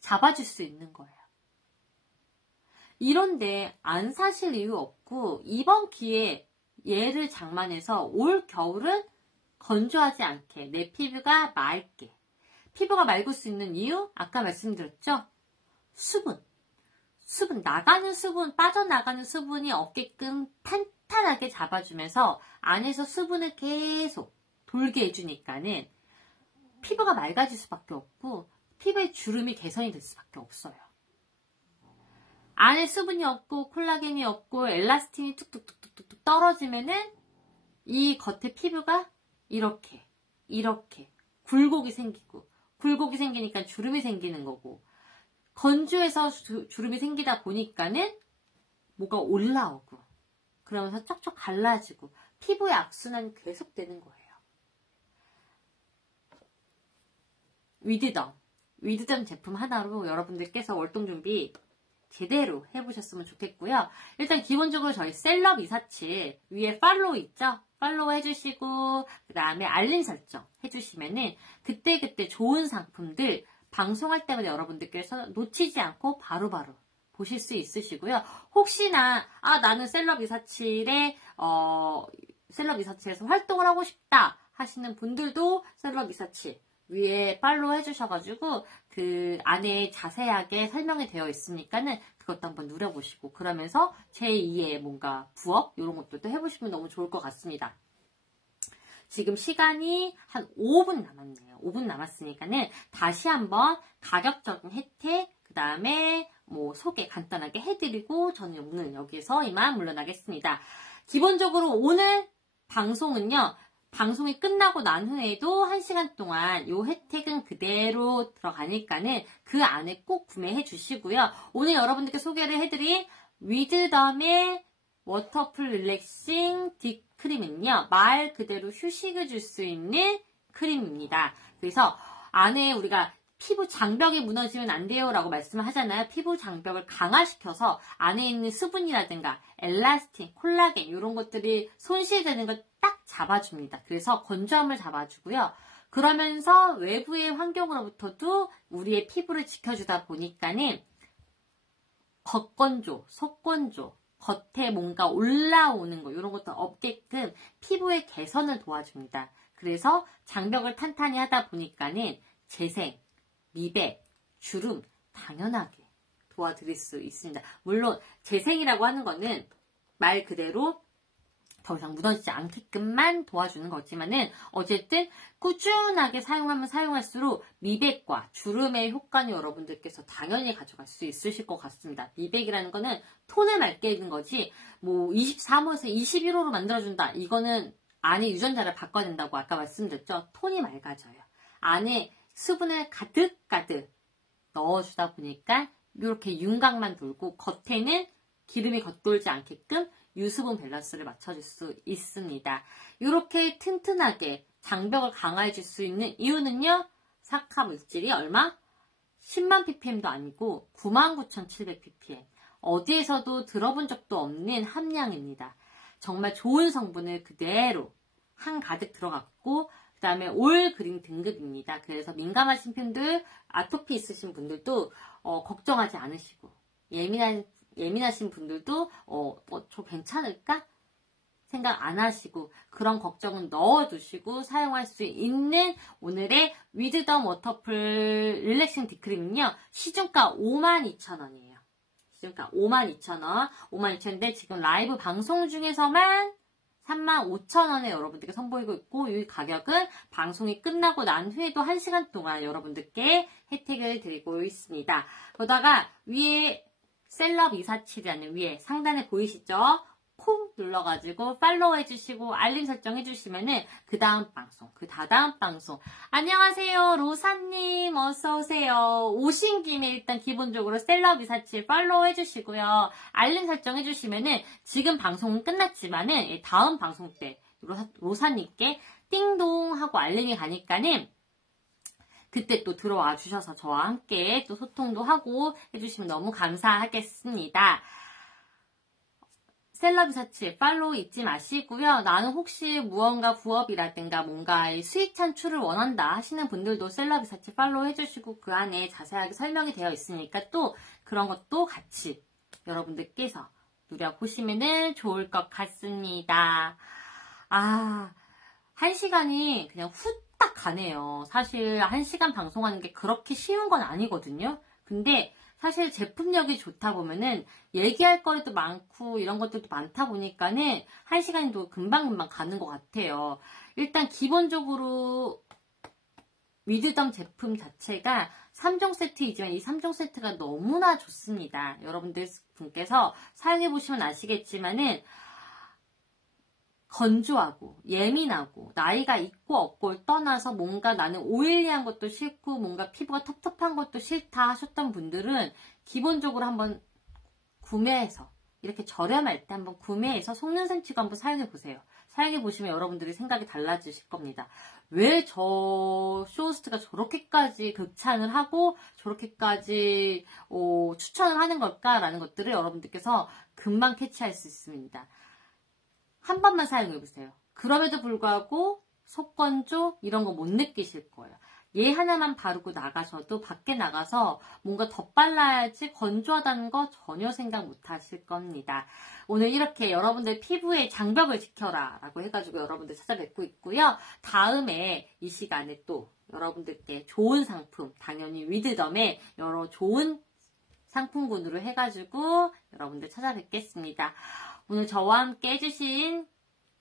잡아줄 수 있는 거예요. 이런데 안 사실 이유 없고 이번 기회에 얘를 장만해서 올 겨울은 건조하지 않게 내 피부가 맑게. 피부가 맑을 수 있는 이유? 아까 말씀드렸죠? 수분, 빠져나가는 수분이 없게끔 탄탄하게 잡아주면서 안에서 수분을 계속 돌게 해주니까는 피부가 맑아질 수밖에 없고 피부의 주름이 개선이 될 수밖에 없어요. 안에 수분이 없고 콜라겐이 없고 엘라스틴이 뚝뚝뚝뚝 떨어지면은 이 겉에 피부가 이렇게 굴곡이 생기니까 주름이 생기는 거고 건조해서 주름이 생기다 보니까는 뭐가 올라오고 그러면서 쩍쩍 갈라지고 피부의 악순환이 계속되는 거예요. 위드덤 제품 하나로 여러분들께서 월동 준비 제대로 해보셨으면 좋겠고요. 일단 기본적으로 저희 셀럽 247 위에 팔로우 있죠? 팔로우 해주시고 그 다음에 알림 설정 해주시면은 그때그때 좋은 상품들 방송할 때마다 여러분들께서 놓치지 않고 바로바로 보실 수 있으시고요. 혹시나 나는 셀럽 247에서 활동을 하고 싶다 하시는 분들도 셀럽 247 위에 팔로우 해주셔가지고 그 안에 자세하게 설명이 되어 있으니까는 그것도 한번 누려보시고 그러면서 제2의 뭔가 부업 이런 것들도 해보시면 너무 좋을 것 같습니다. 지금 시간이 한 5분 남았네요. 5분 남았으니까는 다시 한번 가격적인 혜택, 그 다음에 뭐 소개 간단하게 해드리고 저는 오늘 여기서 이만 물러나겠습니다. 기본적으로 오늘 방송은요. 방송이 끝나고 난 후에도 1시간 동안 이 혜택은 그대로 들어가니까는 그 안에 꼭 구매해 주시고요. 오늘 여러분들께 소개를 해드린 위드덤의 워터풀 릴렉싱 딥크림은요. 말 그대로 휴식을 줄 수 있는 크림입니다. 그래서 안에 우리가 피부 장벽이 무너지면 안 돼요 라고 말씀을 하잖아요. 피부 장벽을 강화시켜서 안에 있는 수분이라든가 엘라스틴, 콜라겐 이런 것들이 손실되는 걸 딱 잡아줍니다. 그래서 건조함을 잡아주고요. 그러면서 외부의 환경으로부터도 우리의 피부를 지켜주다 보니까는 겉건조, 속건조, 겉에 뭔가 올라오는 거 이런 것도 없게끔 피부의 개선을 도와줍니다. 그래서 장벽을 탄탄히 하다 보니까는 재생, 미백, 주름 당연하게 도와드릴 수 있습니다. 물론 재생이라고 하는 거는 말 그대로 더 이상 무너지지 않게끔만 도와주는 거지만은 어쨌든 꾸준하게 사용하면 사용할수록 미백과 주름의 효과는 여러분들께서 당연히 가져갈 수 있으실 것 같습니다. 미백이라는 거는 톤을 맑게 해주는 거지 뭐 23호에서 21호로 만들어준다. 이거는 안에 유전자를 바꿔야 된다고 아까 말씀드렸죠. 톤이 맑아져요. 안에 수분을 가득가득 넣어주다 보니까 이렇게 윤곽만 돌고 겉에는 기름이 겉돌지 않게끔 유수분 밸런스를 맞춰줄 수 있습니다. 이렇게 튼튼하게 장벽을 강화해줄 수 있는 이유는요. 사카 물질이 얼마? 10만 ppm도 아니고 99,700ppm. 어디에서도 들어본 적도 없는 함량입니다. 정말 좋은 성분을 그대로 한가득 들어갔고 그 다음에 올 그린 등급입니다. 그래서 민감하신 분들, 아토피 있으신 분들도 걱정하지 않으시고 예민하신 분들도 저 괜찮을까? 생각 안 하시고 그런 걱정은 넣어두시고 사용할 수 있는 오늘의 위드덤 워터풀 릴렉싱 딥크림은요. 시중가 52,000원이에요. 시중가 52,000원. 52,000원인데 지금 라이브 방송 중에서만 35,000원에 여러분들께 선보이고 있고 이 가격은 방송이 끝나고 난 후에도 1시간 동안 여러분들께 혜택을 드리고 있습니다. 그러다가 위에 셀럽 247이라는 위에 상단에 보이시죠? 콩 눌러가지고 팔로우 해주시고 알림 설정 해주시면은 그 다음 방송, 그 다다음 방송. 안녕하세요, 로사님 어서오세요. 오신 김에 일단 기본적으로 셀럽 247 팔로우 해주시고요. 알림 설정 해주시면은 지금 방송은 끝났지만은 다음 방송 때 로사님께 띵동 하고 알림이 가니까는 그때 또 들어와 주셔서 저와 함께 또 소통도 하고 해주시면 너무 감사하겠습니다. 셀럽47 팔로우 잊지 마시고요. 나는 혹시 무언가 부업이라든가 뭔가 수익 창출을 원한다 하시는 분들도 셀럽47 팔로우 해주시고 그 안에 자세하게 설명이 되어 있으니까 또 그런 것도 같이 여러분들께서 누려보시면 좋을 것 같습니다. 1시간이 그냥 후딱 가네요. 사실 1시간 방송하는 게 그렇게 쉬운 건 아니거든요. 근데 사실 제품력이 좋다 보면은 얘기할 거리도 많고 이런 것들도 많다 보니까는 1시간도 금방금방 가는 것 같아요. 일단 기본적으로 위드덤 제품 자체가 3종 세트이지만 이 3종 세트가 너무나 좋습니다. 여러분들 분께서 사용해보시면 아시겠지만은 건조하고 예민하고 나이가 있고 없고를 떠나서 뭔가 나는 오일리한 것도 싫고 뭔가 피부가 텁텁한 것도 싫다 하셨던 분들은 기본적으로 한번 구매해서 이렇게 저렴할 때 한번 구매해서 속눈썹 치고 한번 사용해보세요. 사용해보시면 여러분들이 생각이 달라지실 겁니다. 왜 저 쇼호스트가 저렇게까지 극찬을 하고 저렇게까지 추천을 하는 걸까라는 것들을 여러분들께서 금방 캐치할 수 있습니다. 한 번만 사용해보세요. 그럼에도 불구하고 속건조 이런 거 못 느끼실 거예요. 얘 하나만 바르고 나가셔도 밖에 나가서 뭔가 덧발라야지 건조하다는 거 전혀 생각 못 하실 겁니다. 오늘 이렇게 여러분들 피부의 장벽을 지켜라 라고 해가지고 여러분들 찾아뵙고 있고요. 다음에 이 시간에 또 여러분들께 좋은 상품, 당연히 위드덤의 여러 좋은 상품군으로 해가지고 여러분들 찾아뵙겠습니다. 오늘 저와 함께 해주신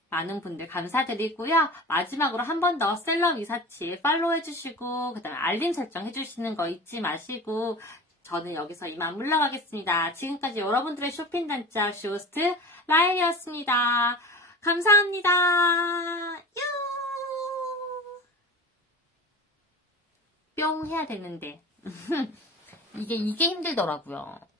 많은 분들 감사드리고요. 마지막으로 한 번 더 셀럽 이사치 팔로우 해주시고 그 다음에 알림 설정 해주시는 거 잊지 마시고 저는 여기서 이만 물러가겠습니다. 지금까지 여러분들의 쇼핑 단짝 쇼호스트 라인이었습니다. 감사합니다. 뿅 해야 되는데 이게 힘들더라고요.